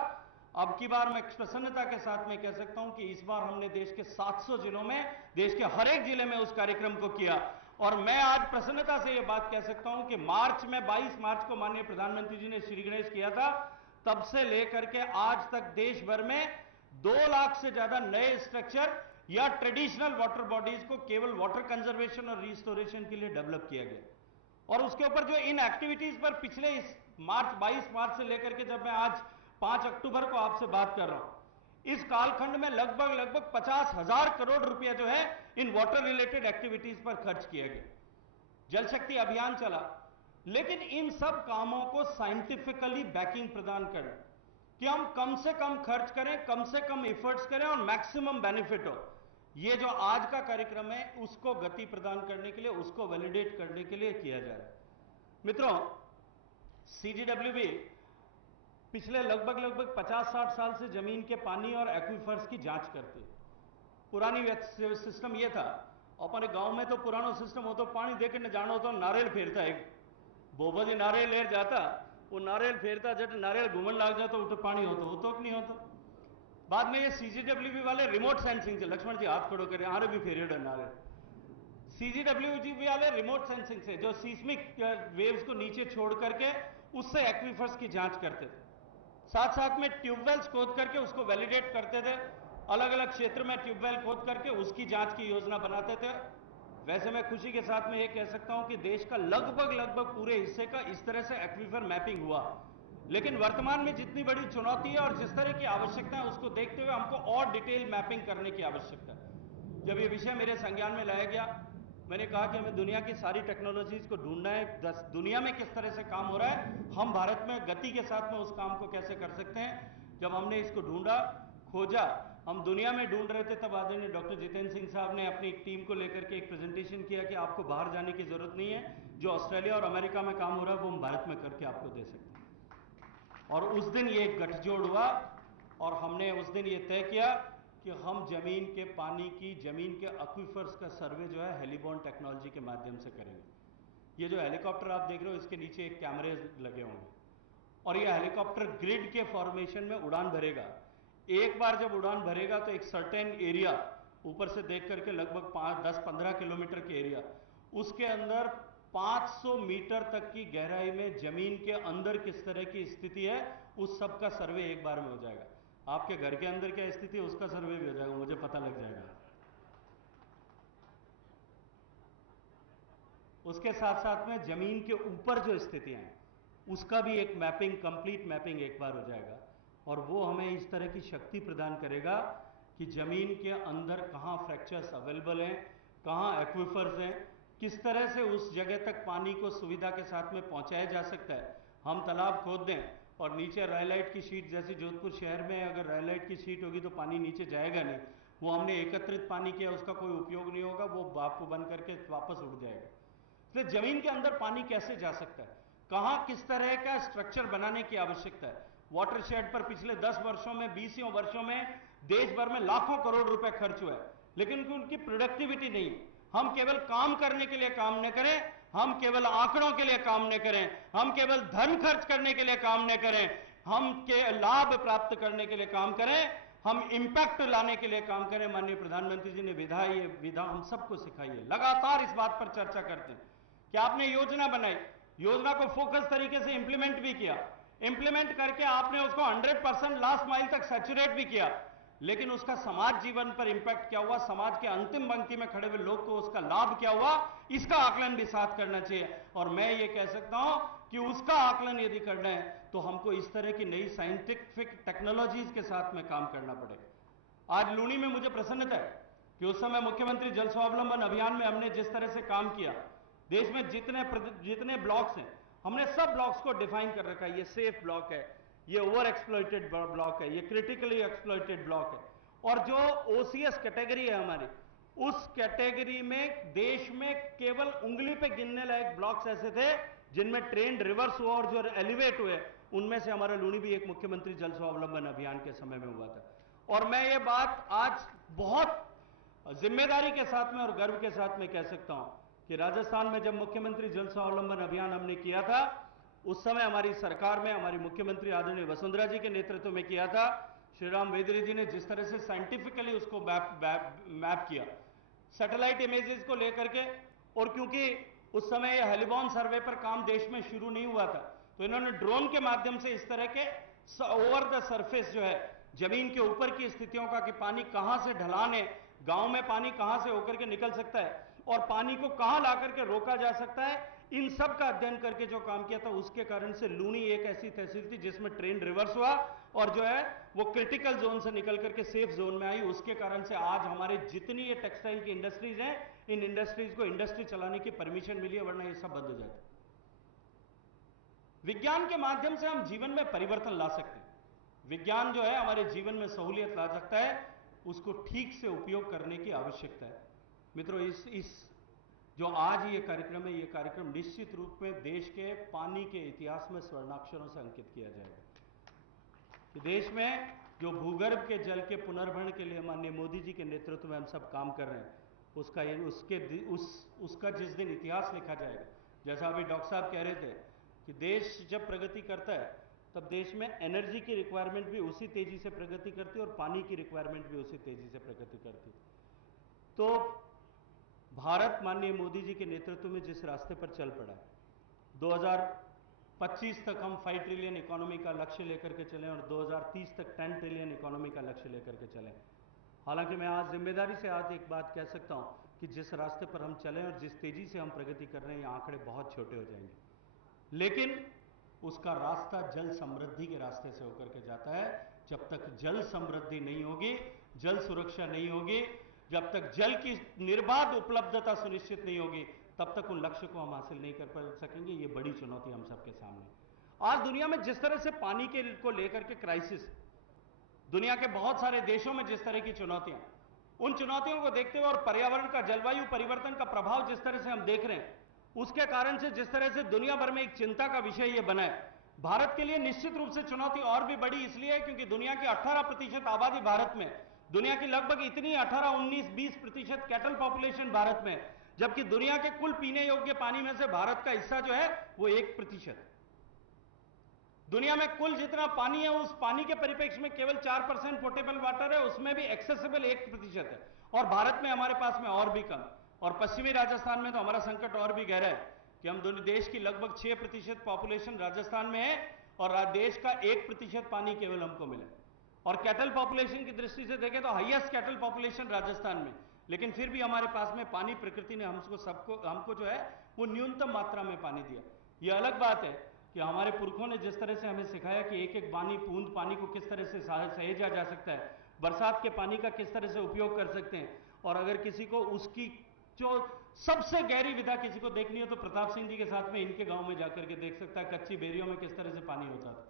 अब की बार मैं प्रसन्नता के साथ में कह सकता हूं कि इस बार हमने देश के 700 जिलों में, देश के हर एक जिले में उस कार्यक्रम को किया। और मैं आज प्रसन्नता से यह बात कह सकता हूं कि मार्च में 22 मार्च को माननीय प्रधानमंत्री जी ने श्री गणेश किया था, तब से लेकर के आज तक देश भर में 2 लाख से ज्यादा नए स्ट्रक्चर या ट्रेडिशनल वाटर बॉडीज को केवल वाटर कंजर्वेशन और रिस्टोरेशन के लिए डेवलप किया गया। और उसके ऊपर जो इन एक्टिविटीज पर पिछले इस 22 मार्च से लेकर के जब मैं आज 5 अक्टूबर को आपसे बात कर रहा हूं, इस कालखंड में लगभग 50,000 करोड़ रुपया जो है इन वाटर रिलेटेड एक्टिविटीज पर खर्च किया गया। जल शक्ति अभियान चला, लेकिन इन सब कामों को साइंटिफिकली बैकिंग प्रदान करें कि हम कम से कम खर्च करें, कम से कम एफर्ट्स करें और मैक्सिमम बेनिफिट हो। ये जो आज का कार्यक्रम है उसको गति प्रदान करने के लिए, उसको वैलिडेट करने के लिए किया जा रहा है। मित्रों, सीजीडब्ल्यूबी पिछले लगभग 50-60 साल से जमीन के पानी और एक्विफर्स की जांच करती है। पुरानी सिस्टम ये था, अपने गांव में तो पुराना सिस्टम हो तो पानी देके न जानो तो नारियल फेरता है, बोबजी नारियल लेर जाता, वो नारियल फेरता, जब नारियल घूमन लग जाता उठे पानी होतो कि नहीं होता। बाद में ये सीजीडब्ल्यूबी वाले रिमोट सेंसिंग से, लक्ष्मण जी हाथ खड़ो करें, आरे भी फेरियड नारियल, सीजीडब्ल्यूजी वाले रिमोट सेंसिंग से जो सीस्मिक वेव्स को नीचे छोड़ करके उससे एक्विफर्स की जांच करते थे। साथ साथ में ट्यूबवेल्स खोद करके उसको वैलिडेट करते थे, अलग अलग क्षेत्र में ट्यूबवेल खोद करके उसकी जांच की योजना बनाते थे। वैसे मैं खुशी के साथ में ये कह सकता हूं कि देश का लगभग पूरे हिस्से का इस तरह से एक्विफर मैपिंग हुआ। लेकिन वर्तमान में जितनी बड़ी चुनौती है और जिस तरह की आवश्यकता है उसको देखते हुए हमको और डिटेल मैपिंग करने की आवश्यकता है। जब ये विषय मेरे संज्ञान में लाया गया, मैंने कहा कि हमें दुनिया की सारी टेक्नोलॉजीज को ढूंढना है, दुनिया में किस तरह से काम हो रहा है, हम भारत में गति के साथ में उस काम को कैसे कर सकते हैं। जब हमने इसको ढूंढा, खोजा, हम दुनिया में ढूंढ रहे थे, तब आदरणीय डॉक्टर जितेंद्र सिंह साहब ने अपनी एक टीम को लेकर के एक प्रेजेंटेशन किया कि आपको बाहर जाने की जरूरत नहीं है, जो ऑस्ट्रेलिया और अमेरिका में काम हो रहा है वो हम भारत में करके आपको दे सकते हैं। और उस दिन ये गठजोड़ हुआ और हमने उस दिन ये तय किया कि हम जमीन के पानी की, जमीन के एक्विफर्स का सर्वे जो है हेलीबॉर्न टेक्नोलॉजी के माध्यम से करेंगे। ये जो हेलीकॉप्टर आप देख रहे हो इसके नीचे एक कैमरे लगे होंगे और ये हेलीकॉप्टर ग्रिड के फॉर्मेशन में उड़ान भरेगा। एक बार जब उड़ान भरेगा तो एक सर्टेन एरिया ऊपर से देख करके लगभग 10-15 किलोमीटर के एरिया, उसके अंदर 500 मीटर तक की गहराई में जमीन के अंदर किस तरह की स्थिति है उस सब का सर्वे एक बार में हो जाएगा। आपके घर के अंदर क्या स्थिति है उसका सर्वे भी हो जाएगा, मुझे पता लग जाएगा। उसके साथ साथ में जमीन के ऊपर जो स्थितियां हैं उसका भी एक मैपिंग, कंप्लीट मैपिंग एक बार हो जाएगा और वो हमें इस तरह की शक्ति प्रदान करेगा कि जमीन के अंदर कहां फ्रैक्चर्स अवेलेबल हैं, कहां एक्विफर्स हैं, किस तरह से उस जगह तक पानी को सुविधा के साथ में पहुंचाया जा सकता है। हम तालाब खोद दें और नीचे रायलाइट की शीट, जैसे जोधपुर शहर में अगर रायलाइट की शीट होगी तो पानी नीचे जाएगा नहीं, वो हमने एकत्रित पानी किया, उसका कोई उपयोग नहीं होगा, वो आपको बंद करके वापस उड़ जाएगा। इसलिए जमीन के अंदर पानी कैसे जा सकता है, कहां किस तरह का स्ट्रक्चर बनाने की आवश्यकता है। वाटरशेड पर पिछले 10 वर्षों में 20 वर्षों में देश भर में लाखों करोड़ रुपए खर्च हुआ है, लेकिन उनकी प्रोडक्टिविटी नहीं। हम केवल काम करने के लिए काम न करें, हम केवल आंकड़ों के लिए काम न करें, हम केवल धन खर्च करने के लिए काम न करें, हम के लाभ प्राप्त करने के लिए काम करें, हम इंपैक्ट लाने के लिए काम करें। माननीय प्रधानमंत्री जी ने ये विधा हम सबको सिखाई है। लगातार इस बात पर चर्चा करते हैं कि आपने योजना बनाई, योजना को फोकस तरीके से इंप्लीमेंट भी किया, इंप्लीमेंट करके आपने उसको 100% लास्ट माइल तक सैचुरेट भी किया, लेकिन उसका समाज जीवन पर इंपैक्ट क्या हुआ, समाज के अंतिम पंक्ति में खड़े हुए लोग को उसका लाभ क्या हुआ, इसका आकलन भी साथ करना चाहिए। और मैं ये कह सकता हूं कि उसका आकलन यदि करना है तो हमको इस तरह की नई साइंटिफिक टेक्नोलॉजीज के साथ में काम करना पड़ेगा। आज लूनी में मुझे प्रसन्नता है कि उस समय मुख्यमंत्री जल स्वावलंबन अभियान में हमने जिस तरह से काम किया, देश में जितने ब्लॉक्स हैं हमने सब ब्लॉक्स को डिफाइन कर रखा है। ये सेफ ब्लॉक है, ये ओवर एक्सप्लॉइटेड ब्लॉक है, ये क्रिटिकली एक्सप्लॉइटेड ब्लॉक है। और जो ओसीएस कैटेगरी है हमारी, उस कैटेगरी में देश में केवल उंगली पे गिनने लायक ब्लॉक्स ऐसे थे जिनमें ट्रेंड रिवर्स हुआ और जो एलिवेट हुए, उनमें से हमारा लूनी भी एक मुख्यमंत्री जल स्वावलंबन अभियान के समय में हुआ था। और मैं ये बात आज बहुत जिम्मेदारी के साथ में और गर्व के साथ में कह सकता हूं कि राजस्थान में जब मुख्यमंत्री जल स्वावलंबन अभियान हमने किया था, उस समय हमारी सरकार में हमारी मुख्यमंत्री आदरणीय वसुंधरा जी के नेतृत्व में किया था। श्री राम वेदरे जी ने जिस तरह से साइंटिफिकली उसको मैप किया सैटेलाइट इमेजेस को लेकर के, और क्योंकि उस समय ये हेलीबॉर्न सर्वे पर काम देश में शुरू नहीं हुआ था, तो इन्होंने ड्रोन के माध्यम से इस तरह के ओवर द सरफेस जो है जमीन के ऊपर की स्थितियों का, कि पानी कहां से ढलान है, गांव में पानी कहां से होकर के निकल सकता है और पानी को कहां ला करके रोका जा सकता है, इन सब का अध्ययन करके जो काम किया था, उसके कारण से लूनी एक ऐसी तहसील थी जिसमें ट्रेंड रिवर्स हुआ और जो है वो क्रिटिकल जोन से निकल करके सेफ जोन में आई। उसके कारण से आज हमारे जितनी ये टेक्सटाइल की इंडस्ट्रीज हैं, इन इंडस्ट्रीज को इंडस्ट्री चलाने की परमिशन मिली है, वरना ये सब बंद हो जाता। विज्ञान के माध्यम से हम जीवन में परिवर्तन ला सकते हैं। विज्ञान जो है हमारे जीवन में सहूलियत ला सकता है, उसको ठीक से उपयोग करने की आवश्यकता है। मित्रों, इस जो आज ये कार्यक्रम है, ये कार्यक्रम निश्चित रूप में देश के पानी के इतिहास में स्वर्णाक्षरों से अंकित किया जाएगा। देश में जो भूगर्भ के जल के पुनर्भरण के लिए माननीय मोदी जी के नेतृत्व में हम सब काम कर रहे हैं, उसका जिस दिन इतिहास लिखा जाएगा, जैसा अभी डॉक्टर साहब कह रहे थे कि देश जब प्रगति करता है तब देश में एनर्जी की रिक्वायरमेंट भी उसी तेजी से प्रगति करती है और पानी की रिक्वायरमेंट भी उसी तेजी से प्रगति करती है। तो भारत माननीय मोदी जी के नेतृत्व में जिस रास्ते पर चल पड़ा है, 2025 तक हम 5 ट्रिलियन इकोनॉमी का लक्ष्य लेकर के चलें और 2030 तक 10 ट्रिलियन इकोनॉमी का लक्ष्य लेकर के चलें। हालांकि मैं आज जिम्मेदारी से आज एक बात कह सकता हूं कि जिस रास्ते पर हम चलें और जिस तेजी से हम प्रगति कर रहे हैं, ये आंकड़े बहुत छोटे हो जाएंगे, लेकिन उसका रास्ता जल समृद्धि के रास्ते से होकर के जाता है। जब तक जल समृद्धि नहीं होगी, जल सुरक्षा नहीं होगी, जब तक जल की निर्बाध उपलब्धता सुनिश्चित नहीं होगी, तब तक उन लक्ष्य को हम हासिल नहीं कर सकेंगे। ये बड़ी चुनौती हम सबके सामने। आज दुनिया में जिस तरह से पानी के को लेकर के क्राइसिस, दुनिया के बहुत सारे देशों में जिस तरह की चुनौतियां, उन चुनौतियों को देखते हुए और पर्यावरण का, जलवायु परिवर्तन का प्रभाव जिस तरह से हम देख रहे हैं, उसके कारण से जिस तरह से दुनिया भर में एक चिंता का विषय यह बना है। भारत के लिए निश्चित रूप से चुनौती और भी बड़ी इसलिए है क्योंकि दुनिया की 18% आबादी भारत में, दुनिया की लगभग इतनी 18, 19, 20% कैटल पॉपुलेशन भारत में, जबकि दुनिया के कुल पीने योग्य पानी में से भारत का हिस्सा जो है वो 1%। दुनिया में कुल जितना पानी है उस पानी के परिप्रेक्ष्य में केवल 4% पोर्टेबल वाटर है, उसमें भी एक्सेसिबल 1% है, और भारत में हमारे पास में और भी कम। और पश्चिमी राजस्थान में तो हमारा संकट और भी गहरा है कि हम देश की लगभग 6% पॉपुलेशन राजस्थान में है और देश का 1% पानी केवल हमको मिला। और कैटल पॉपुलेशन की दृष्टि से देखें तो हाईएस्ट कैटल पॉपुलेशन राजस्थान में, लेकिन फिर भी हमारे पास में पानी, प्रकृति ने हमको जो है वो न्यूनतम मात्रा में पानी दिया। यह अलग बात है कि हमारे पुरखों ने जिस तरह से हमें सिखाया कि एक एक बूंद पानी को किस तरह से सहेजा जा सकता है, बरसात के पानी का किस तरह से उपयोग कर सकते हैं, और अगर किसी को उसकी जो सबसे गहरी विधा किसी को देखनी हो तो प्रताप सिंह जी के साथ में इनके गांव में जाकर के देख सकता है, कच्ची बेरियों में किस तरह से पानी होता था।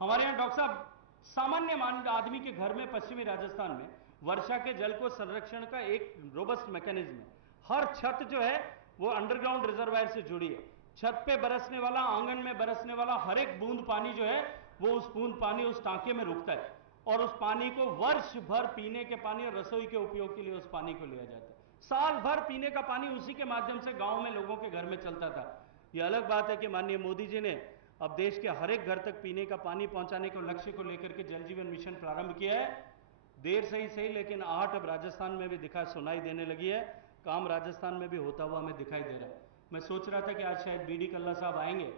हमारे यहाँ डॉक्टर साहब सामान्य आदमी के घर में पश्चिमी राजस्थान में वर्षा के जल को संरक्षण का एक रोबस्ट मैकेनिज्म है। हर छत जो है वो अंडरग्राउंड रिजर्वायर से जुड़ी है। छत पे बरसने वाला, आंगन में बरसने वाला हर एक बूंद पानी जो है वो उस बूंद पानी उस टांके में रुकता है और उस पानी को वर्ष भर पीने के पानी और रसोई के उपयोग के लिए उस पानी को लिया जाता है। साल भर पीने का पानी उसी के माध्यम से गांव में लोगों के घर में चलता था। यह अलग बात है कि माननीय मोदी जी ने अब देश के हर एक घर तक पीने का पानी पहुंचाने के लक्ष्य को लेकर के जल जीवन मिशन प्रारंभ किया है। देर से ही सही, लेकिन आहट अब राजस्थान में भी सुनाई देने लगी है। काम राजस्थान में भी होता हुआ हमें दिखाई दे रहा है। मैं सोच रहा था कि आज शायद बीडी कल्ला साहब आएंगे,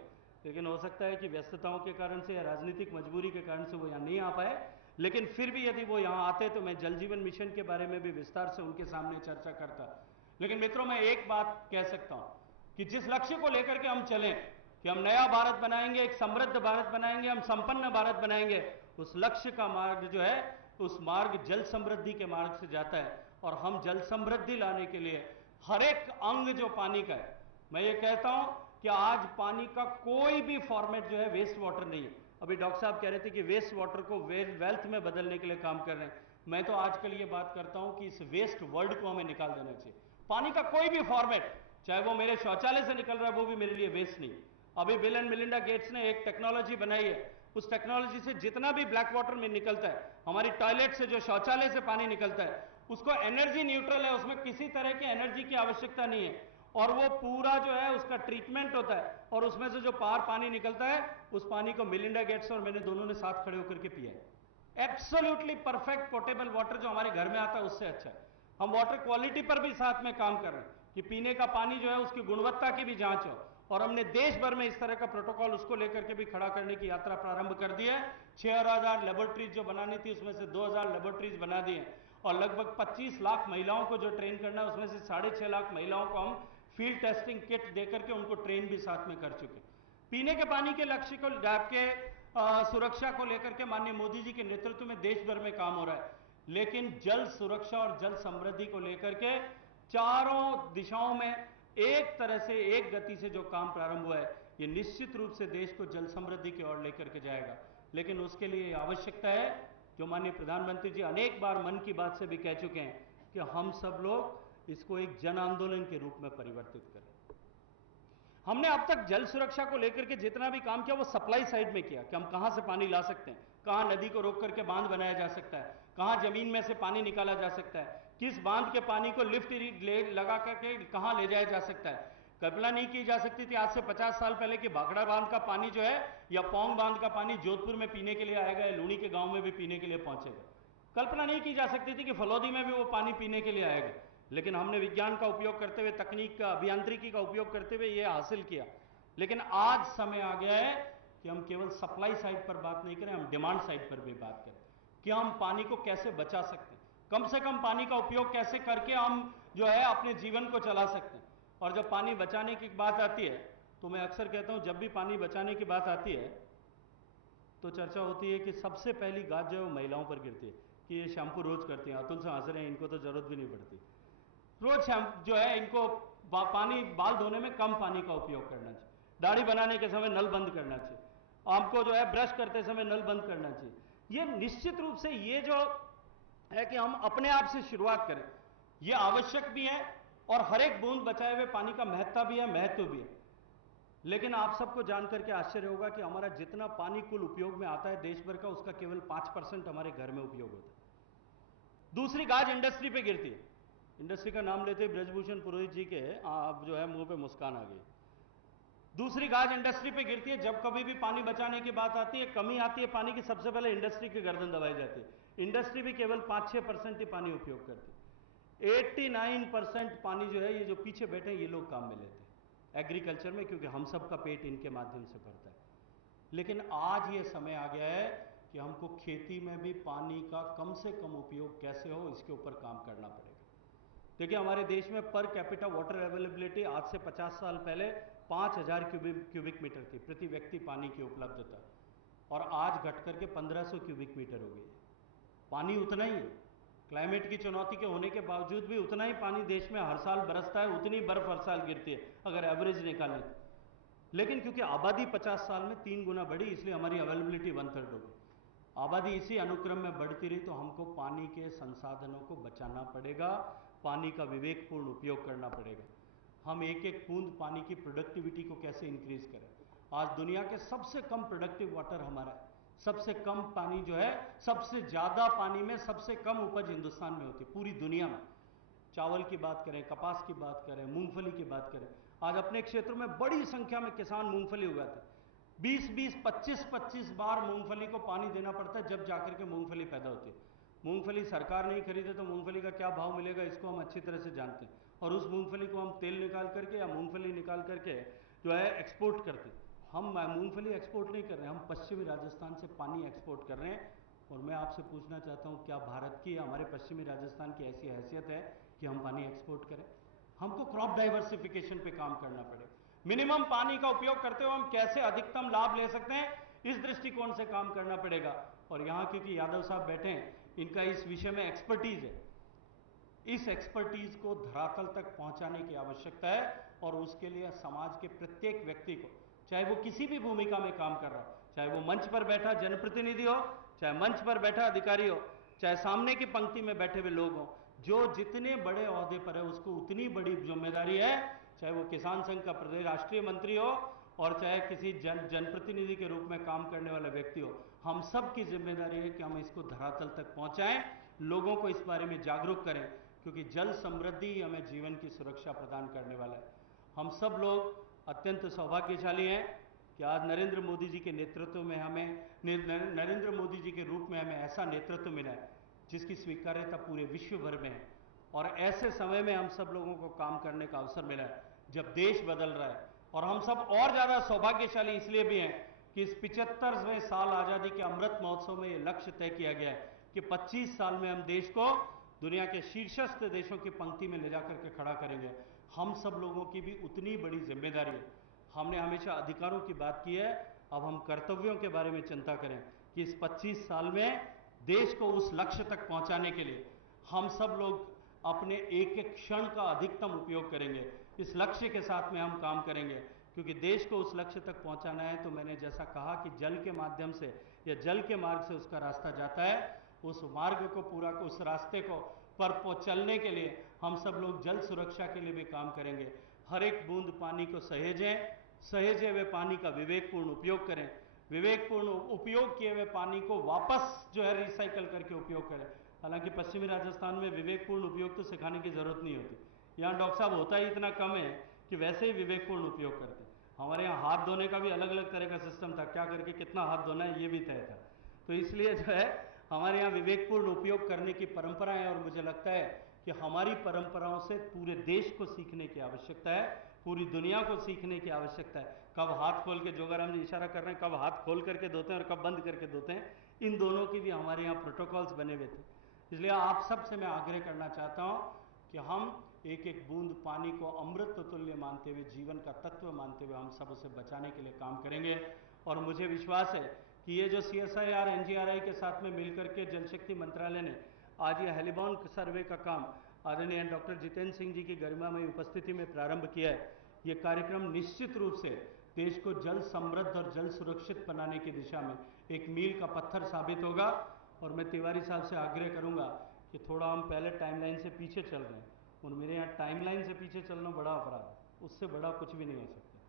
लेकिन हो सकता है कि व्यस्तताओं के कारण से या राजनीतिक मजबूरी के कारण से वो यहाँ नहीं आ पाए। लेकिन फिर भी यदि वो यहाँ आते तो मैं जल जीवन मिशन के बारे में भी विस्तार से उनके सामने चर्चा करता। लेकिन मित्रों, मैं एक बात कह सकता हूँ कि जिस लक्ष्य को लेकर के हम चलें कि हम नया भारत बनाएंगे, एक समृद्ध भारत बनाएंगे, हम संपन्न भारत बनाएंगे, उस लक्ष्य का मार्ग जो है उस मार्ग जल समृद्धि के मार्ग से जाता है। और हम जल समृद्धि लाने के लिए हर एक अंग जो पानी का है, मैं ये कहता हूं कि आज पानी का कोई भी फॉर्मेट जो है वेस्ट वाटर नहीं है। अभी डॉक्टर साहब कह रहे थे कि वेस्ट वाटर को वेल्थ में बदलने के लिए काम कर रहे हैं। मैं तो आजकल ये बात करता हूं कि इस वेस्ट वर्ल्ड को हमें निकाल देना चाहिए। पानी का कोई भी फॉर्मेट, चाहे वो मेरे शौचालय से निकल रहा है, वो भी मेरे लिए वेस्ट नहीं। अभी बिल एंड मिलिंडा गेट्स ने एक टेक्नोलॉजी बनाई है, उस टेक्नोलॉजी से जितना भी ब्लैक वाटर में निकलता है, हमारी टॉयलेट से जो शौचालय से पानी निकलता है, उसको एनर्जी न्यूट्रल है, उसमें किसी तरह की एनर्जी की आवश्यकता नहीं है। और वो पूरा जो है उसका ट्रीटमेंट होता है और उसमें से जो पानी निकलता है, उस पानी को मिलिंडा गेट्स और मैंने दोनों ने साथ खड़े होकर के पिया है। एब्सोल्युटली परफेक्ट पोर्टेबल वाटर जो हमारे घर में आता है उससे अच्छा है। हम वाटर क्वालिटी पर भी साथ में काम कर रहे हैं कि पीने का पानी जो है उसकी गुणवत्ता की भी जांच हो। और हमने देश भर में इस तरह का प्रोटोकॉल उसको लेकर के भी खड़ा करने की यात्रा प्रारंभ कर दी है। 6000 लेबोरेटरीज जो बनानी थी उसमें से 2000 लेबोरेटरीज बना दी हैं और लगभग 25 लाख महिलाओं को जो ट्रेन करना है उसमें से 6.5 लाख महिलाओं को हम फील्ड टेस्टिंग किट देकर के उनको ट्रेन भी साथ में कर चुके। पीने के पानी के लक्ष्य को के सुरक्षा को लेकर के माननीय मोदी जी के नेतृत्व में देश भर में काम हो रहा है। लेकिन जल सुरक्षा और जल समृद्धि को लेकर के चारों दिशाओं में एक तरह से एक गति से जो काम प्रारंभ हुआ है, ये निश्चित रूप से देश को जल समृद्धि की ओर लेकर के जाएगा। लेकिन उसके लिए आवश्यकता है, जो माननीय प्रधानमंत्री जी अनेक बार मन की बात से भी कह चुके हैं, कि हम सब लोग इसको एक जन आंदोलन के रूप में परिवर्तित करें। हमने अब तक जल सुरक्षा को लेकर के जितना भी काम किया वो सप्लाई साइड में किया कि हम कहां से पानी ला सकते हैं, कहां नदी को रोक करके बांध बनाया जा सकता है, कहां जमीन में से पानी निकाला जा सकता है, किस बांध के पानी को लिफ्ट लगा करके कहां ले जाया जा सकता है। कल्पना नहीं की जा सकती थी आज से 50 साल पहले कि भाखड़ा बांध का पानी जो है या पौंग बांध का पानी जोधपुर में पीने के लिए आएगा या लूणी के गांव में भी पीने के लिए पहुंचेगा। कल्पना नहीं की जा सकती थी कि फलौदी में भी वो पानी पीने के लिए आएगा। लेकिन हमने विज्ञान का उपयोग करते हुए, तकनीक का, अभियांत्रिकी का उपयोग करते हुए ये हासिल किया। लेकिन आज समय आ गया है कि हम केवल सप्लाई साइड पर बात नहीं करें, हम डिमांड साइड पर भी बात करें कि हम पानी को कैसे बचा सकते हैं, कम से कम पानी का उपयोग कैसे करके हम जो है अपने जीवन को चला सकते हैं। और जब पानी बचाने की बात आती है तो मैं अक्सर कहता हूं, जब भी पानी बचाने की बात आती है तो चर्चा होती है कि सबसे पहली गाज जो है वो महिलाओं पर गिरती है कि ये शैम्पू रोज करती हैं, अतुल से हंस रहे हैं, इनको तो जरूरत भी नहीं पड़ती। रोज शैम्पू जो है इनको पानी, बाल धोने में कम पानी का उपयोग करना चाहिए, दाढ़ी बनाने के समय नल बंद करना चाहिए, आपको जो है ब्रश करते समय नल बंद करना चाहिए। ये निश्चित रूप से ये जो है कि हम अपने आप से शुरुआत करें, ये आवश्यक भी है और हर एक बूंद बचाए हुए पानी का महत्ता भी है, महत्व भी है। लेकिन आप सबको जानकर के आश्चर्य होगा कि हमारा जितना पानी कुल उपयोग में आता है देश भर का, उसका केवल 5% हमारे घर में उपयोग होता है। दूसरी गाज इंडस्ट्री पे गिरती है। इंडस्ट्री का नाम लेते ही ब्रजभूषण पुरोहित जी के आप जो है मुंह पे मुस्कान आ गई। दूसरी गाज इंडस्ट्री पे गिरती है। जब कभी भी पानी बचाने की बात आती है, कमी आती है पानी की, सबसे पहले इंडस्ट्री की गर्दन दबाई जाती है। इंडस्ट्री भी केवल 5-6% ही पानी उपयोग करती है। 89% पानी जो है ये जो पीछे बैठे हैं ये लोग काम में लेते हैं एग्रीकल्चर में, क्योंकि हम सबका पेट इनके माध्यम से भरता है। लेकिन आज ये समय आ गया है कि हमको खेती में भी पानी का कम से कम उपयोग कैसे हो, इसके ऊपर काम करना पड़ेगा। देखिए, हमारे देश में पर कैपिटा वाटर अवेलेबिलिटी आज से 50 साल पहले 5000 क्यूबिक मीटर थी प्रति व्यक्ति पानी की उपलब्धता, और आज घट करके 1500 क्यूबिक मीटर हो गई है। पानी उतना ही है, क्लाइमेट की चुनौती के होने के बावजूद भी उतना ही पानी देश में हर साल बरसता है, उतनी बर्फ हर साल गिरती है अगर एवरेज निकालें तो। लेकिन क्योंकि आबादी 50 साल में 3 गुना बढ़ी, इसलिए हमारी अवेलेबिलिटी 1/3 हो गई। आबादी इसी अनुक्रम में बढ़ती रही तो हमको पानी के संसाधनों को बचाना पड़ेगा, पानी का विवेकपूर्ण उपयोग करना पड़ेगा। हम एक एक बूंद पानी की प्रोडक्टिविटी को कैसे इंक्रीज करें। आज दुनिया के सबसे कम प्रोडक्टिव वाटर हमारा है, सबसे कम पानी जो है, सबसे ज़्यादा पानी में सबसे कम उपज हिंदुस्तान में होती है पूरी दुनिया में। चावल की बात करें, कपास की बात करें, मूंगफली की बात करें, आज अपने क्षेत्र में बड़ी संख्या में किसान मूंगफली उगाते हैं। 20-20, 25-25 बार मूंगफली को पानी देना पड़ता है जब जाकर के मूंगफली पैदा होती है। मूंगफली सरकार नहीं खरीदे तो मूंगफली का क्या भाव मिलेगा, इसको हम अच्छी तरह से जानते हैं। और उस मूंगफली को हम तेल निकाल करके या मूंगफली निकाल करके जो है एक्सपोर्ट करते हैं। हम मूंगफली एक्सपोर्ट नहीं कर रहे हैं, हम पश्चिमी राजस्थान से पानी एक्सपोर्ट कर रहे हैं। और मैं आपसे पूछना चाहता हूँ, क्या भारत की, हमारे पश्चिमी राजस्थान की ऐसी हैसियत है कि हम पानी एक्सपोर्ट करें? हमको क्रॉप डाइवर्सिफिकेशन पे काम करना पड़ेगा। मिनिमम पानी का उपयोग करते हुए हम कैसे अधिकतम लाभ ले सकते हैं, इस दृष्टिकोण से काम करना पड़ेगा। और यहाँ क्योंकि यादव साहब बैठे हैं, इनका इस विषय में एक्सपर्टीज है, इस एक्सपर्टीज को धरातल तक पहुंचाने की आवश्यकता है। और उसके लिए समाज के प्रत्येक व्यक्ति को, चाहे वो किसी भी भूमिका में काम कर रहा हो, चाहे वो मंच पर बैठा जनप्रतिनिधि हो, चाहे मंच पर बैठा अधिकारी हो, चाहे सामने की पंक्ति में बैठे हुए लोग हों, जो जितने बड़े ओहदे पर है उसको उतनी बड़ी जिम्मेदारी है। चाहे वो किसान संघ का प्रदेश राष्ट्रीय मंत्री हो और चाहे किसी जनप्रतिनिधि के रूप में काम करने वाला व्यक्ति हो, हम सब की जिम्मेदारी है कि हम इसको धरातल तक पहुंचाएं, लोगों को इस बारे में जागरूक करें। क्योंकि जल समृद्धि हमें जीवन की सुरक्षा प्रदान करने वाला है। हम सब लोग अत्यंत सौभाग्यशाली हैं कि आज नरेंद्र मोदी जी के नेतृत्व में नरेंद्र मोदी जी के रूप में हमें ऐसा नेतृत्व मिला है जिसकी स्वीकार्यता पूरे विश्व भर में है। और ऐसे समय में हम सब लोगों को काम करने का अवसर मिला है जब देश बदल रहा है। और हम सब और ज़्यादा सौभाग्यशाली इसलिए भी हैं कि इस 75वें साल आज़ादी के अमृत महोत्सव में ये लक्ष्य तय किया गया है कि 25 साल में हम देश को दुनिया के शीर्षस्थ देशों की पंक्ति में ले जाकर के खड़ा करेंगे। हम सब लोगों की भी उतनी बड़ी जिम्मेदारी है। हमने हमेशा अधिकारों की बात की है, अब हम कर्तव्यों के बारे में चिंता करें कि इस 25 साल में देश को उस लक्ष्य तक पहुंचाने के लिए हम सब लोग अपने एक एक क्षण का अधिकतम उपयोग करेंगे। इस लक्ष्य के साथ में हम काम करेंगे क्योंकि देश को उस लक्ष्य तक पहुंचाना है। तो मैंने जैसा कहा कि जल के माध्यम से या जल के मार्ग से उसका रास्ता जाता है, उस मार्ग को पूरा, उस रास्ते को पर चलने के लिए हम सब लोग जल सुरक्षा के लिए भी काम करेंगे। हर एक बूंद पानी को सहेजे हुए पानी का विवेकपूर्ण उपयोग करें, विवेकपूर्ण उपयोग किए हुए पानी को वापस जो है रिसाइकल करके उपयोग करें। हालांकि पश्चिमी राजस्थान में विवेकपूर्ण उपयोग तो सिखाने की जरूरत नहीं होती, यहाँ डॉक्टर साहब होता ही इतना कम है कि वैसे ही विवेकपूर्ण उपयोग करते हैं। हमारे यहाँ हाथ धोने का भी अलग अलग तरह का सिस्टम था, क्या करके कितना हाथ धोना है ये भी तय था। तो इसलिए जो है हमारे यहाँ विवेकपूर्ण उपयोग करने की परंपरा है। और मुझे लगता है कि हमारी परंपराओं से पूरे देश को सीखने की आवश्यकता है, पूरी दुनिया को सीखने की आवश्यकता है। कब हाथ खोल के, जोगाराम जी इशारा कर रहे हैं, कब हाथ खोल करके धोते हैं और कब बंद करके धोते हैं, इन दोनों की भी हमारे यहाँ प्रोटोकॉल्स बने हुए थे। इसलिए आप सब से मैं आग्रह करना चाहता हूँ कि हम एक एक बूंद पानी को अमृत तुल्य मानते हुए, जीवन का तत्व मानते हुए हम सब उसे बचाने के लिए काम करेंगे। और मुझे विश्वास है कि ये जो CSIR NGRI के साथ में मिलकर के जल शक्ति मंत्रालय ने आज ये हेलीबॉर्न सर्वे का काम आदरणीय डॉक्टर जितेंद्र सिंह जी की गरिमामय उपस्थिति में प्रारंभ किया है, ये कार्यक्रम निश्चित रूप से देश को जल समृद्ध और जल सुरक्षित बनाने की दिशा में एक मील का पत्थर साबित होगा। और मैं तिवारी साहब से आग्रह करूंगा कि थोड़ा हम पहले टाइमलाइन से पीछे चल रहे हैं, और मेरे यहाँ टाइमलाइन से पीछे चलना बड़ा अपराध है, उससे बड़ा कुछ भी नहीं हो सकता।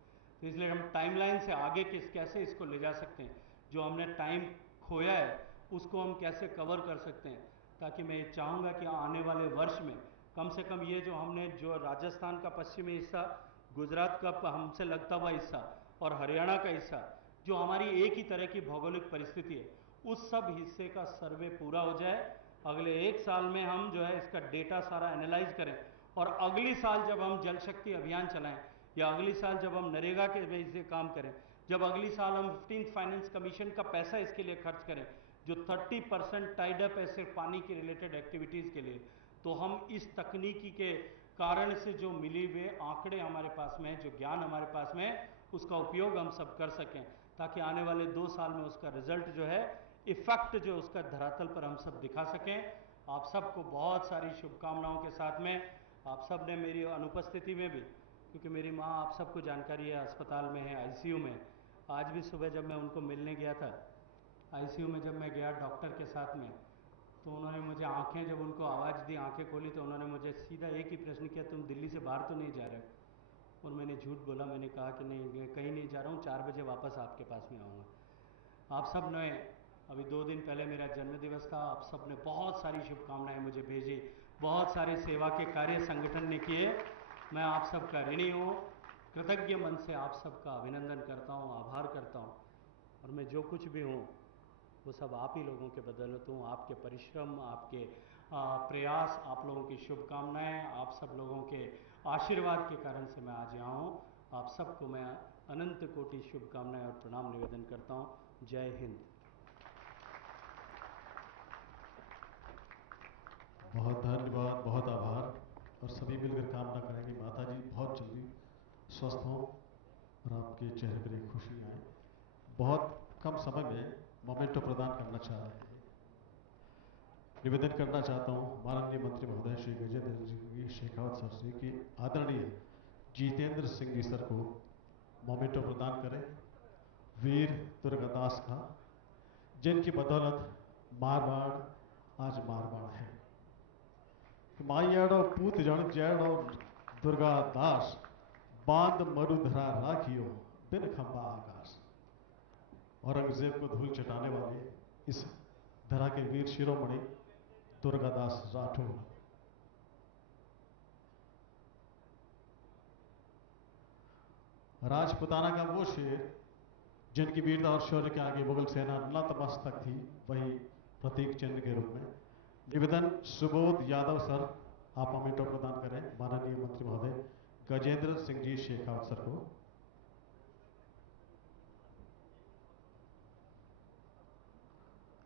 तो इसलिए हम टाइमलाइन से आगे कैसे इसको ले जा सकते हैं, जो हमने टाइम खोया है उसको हम कैसे कवर कर सकते हैं, ताकि मैं ये चाहूँगा कि आने वाले वर्ष में कम से कम ये जो हमने जो राजस्थान का पश्चिमी हिस्सा, गुजरात का हमसे लगता हुआ हिस्सा और हरियाणा का हिस्सा, जो हमारी एक ही तरह की भौगोलिक परिस्थिति है, उस सब हिस्से का सर्वे पूरा हो जाए। अगले 1 साल में हम जो है इसका डेटा सारा एनालाइज करें, और अगली साल जब हम जल शक्ति अभियान चलाएं, या अगली साल जब हम नरेगा के बेस से काम करें, जब अगली साल हम 15th फाइनेंस कमीशन का पैसा इसके लिए खर्च करें, जो 30% टाइड अप है सिर्फ पानी की रिलेटेड एक्टिविटीज़ के लिए, तो हम इस तकनीकी के कारण से जो मिली हुए आंकड़े हमारे पास में है, जो ज्ञान हमारे पास में है, उसका उपयोग हम सब कर सकें, ताकि आने वाले 2 साल में उसका रिजल्ट जो है, इफेक्ट जो उसका धरातल पर हम सब दिखा सकें। आप सबको बहुत सारी शुभकामनाओं के साथ में, आप सब ने मेरी अनुपस्थिति में भी, क्योंकि मेरी माँ आप सबको जानकारी है अस्पताल में है, आईसीयू में। आज भी सुबह जब मैं उनको मिलने गया था आईसीयू में, जब मैं गया डॉक्टर के साथ में, तो उन्होंने मुझे आंखें, जब उनको आवाज़ दी, आंखें खोली, तो उन्होंने मुझे सीधा एक ही प्रश्न किया, तुम दिल्ली से बाहर तो नहीं जा रहे? और मैंने झूठ बोला, मैंने कहा कि नहीं, कहीं नहीं जा रहा हूँ, 4 बजे वापस आपके पास में आऊँगा। आप सब ने, अभी 2 दिन पहले मेरा जन्मदिवस था, आप सब ने बहुत सारी शुभकामनाएं मुझे भेजी, बहुत सारे सेवा के कार्य संगठन ने किए। मैं आप सबका ऋणी हूँ, कृतज्ञ मन से आप सबका अभिनंदन करता हूँ, आभार करता हूँ। और मैं जो कुछ भी हूँ वो सब आप ही लोगों के बदौलत हूँ, आपके परिश्रम, आपके प्रयास, आप लोगों की शुभकामनाएं, आप सब लोगों के आशीर्वाद के कारण से मैं आज यहाँ हूँ। आप सबको मैं अनंत कोटि शुभकामनाएं और प्रणाम निवेदन करता हूँ। जय हिंद। बहुत धन्यवाद, बहुत आभार। और सभी मिलकर कामना करेंगे माता जी बहुत जल्दी स्वस्थ हों और आपके चेहरे पर एक खुशी आए। बहुत कम समय में मोमेंटो प्रदान करना चाह रहे हैं। निवेदन करना चाहता हूँ माननीय मंत्री महोदय श्री गजेंद्र जी शेखावत सर से कि आदरणीय जितेंद्र सिंह जी सर को मोमेंटो प्रदान करें, वीर दुर्गादास का, जिनकी बदौलत मारवाड़ आज मारवाड़ है। मायाड़ो पूत जन जैड़ो दुर्गादास, बांध मरुधरा राखियो बिन खंबा आकाश। औरंगजेब को धूल चटाने वाले इस धरा के वीर शिरोमणि दुर्गादास राठौर। राजपुताना का वो शेर जिनकी वीरता और शौर्य के आगे मुगल सेना नतमस्तक थी, वही प्रतीक चिन्ह के रूप में। निवेदन सुबोध यादव सर, आप मोमेंटो प्रदान करें माननीय मंत्री महोदय गजेंद्र सिंह जी शेखावत सर को।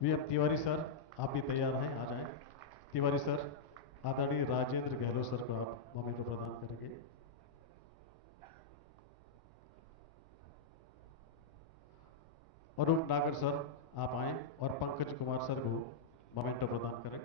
वीएम तिवारी सर, आप भी तैयार हैं, आ जाएं। तिवारी सर, आदरणीय राजेंद्र गहलोत सर को आप मोमेंटो प्रदान करेंगे। अरूप नागर सर, आप आएं और पंकज कुमार सर को मोमेंटो प्रदान करें।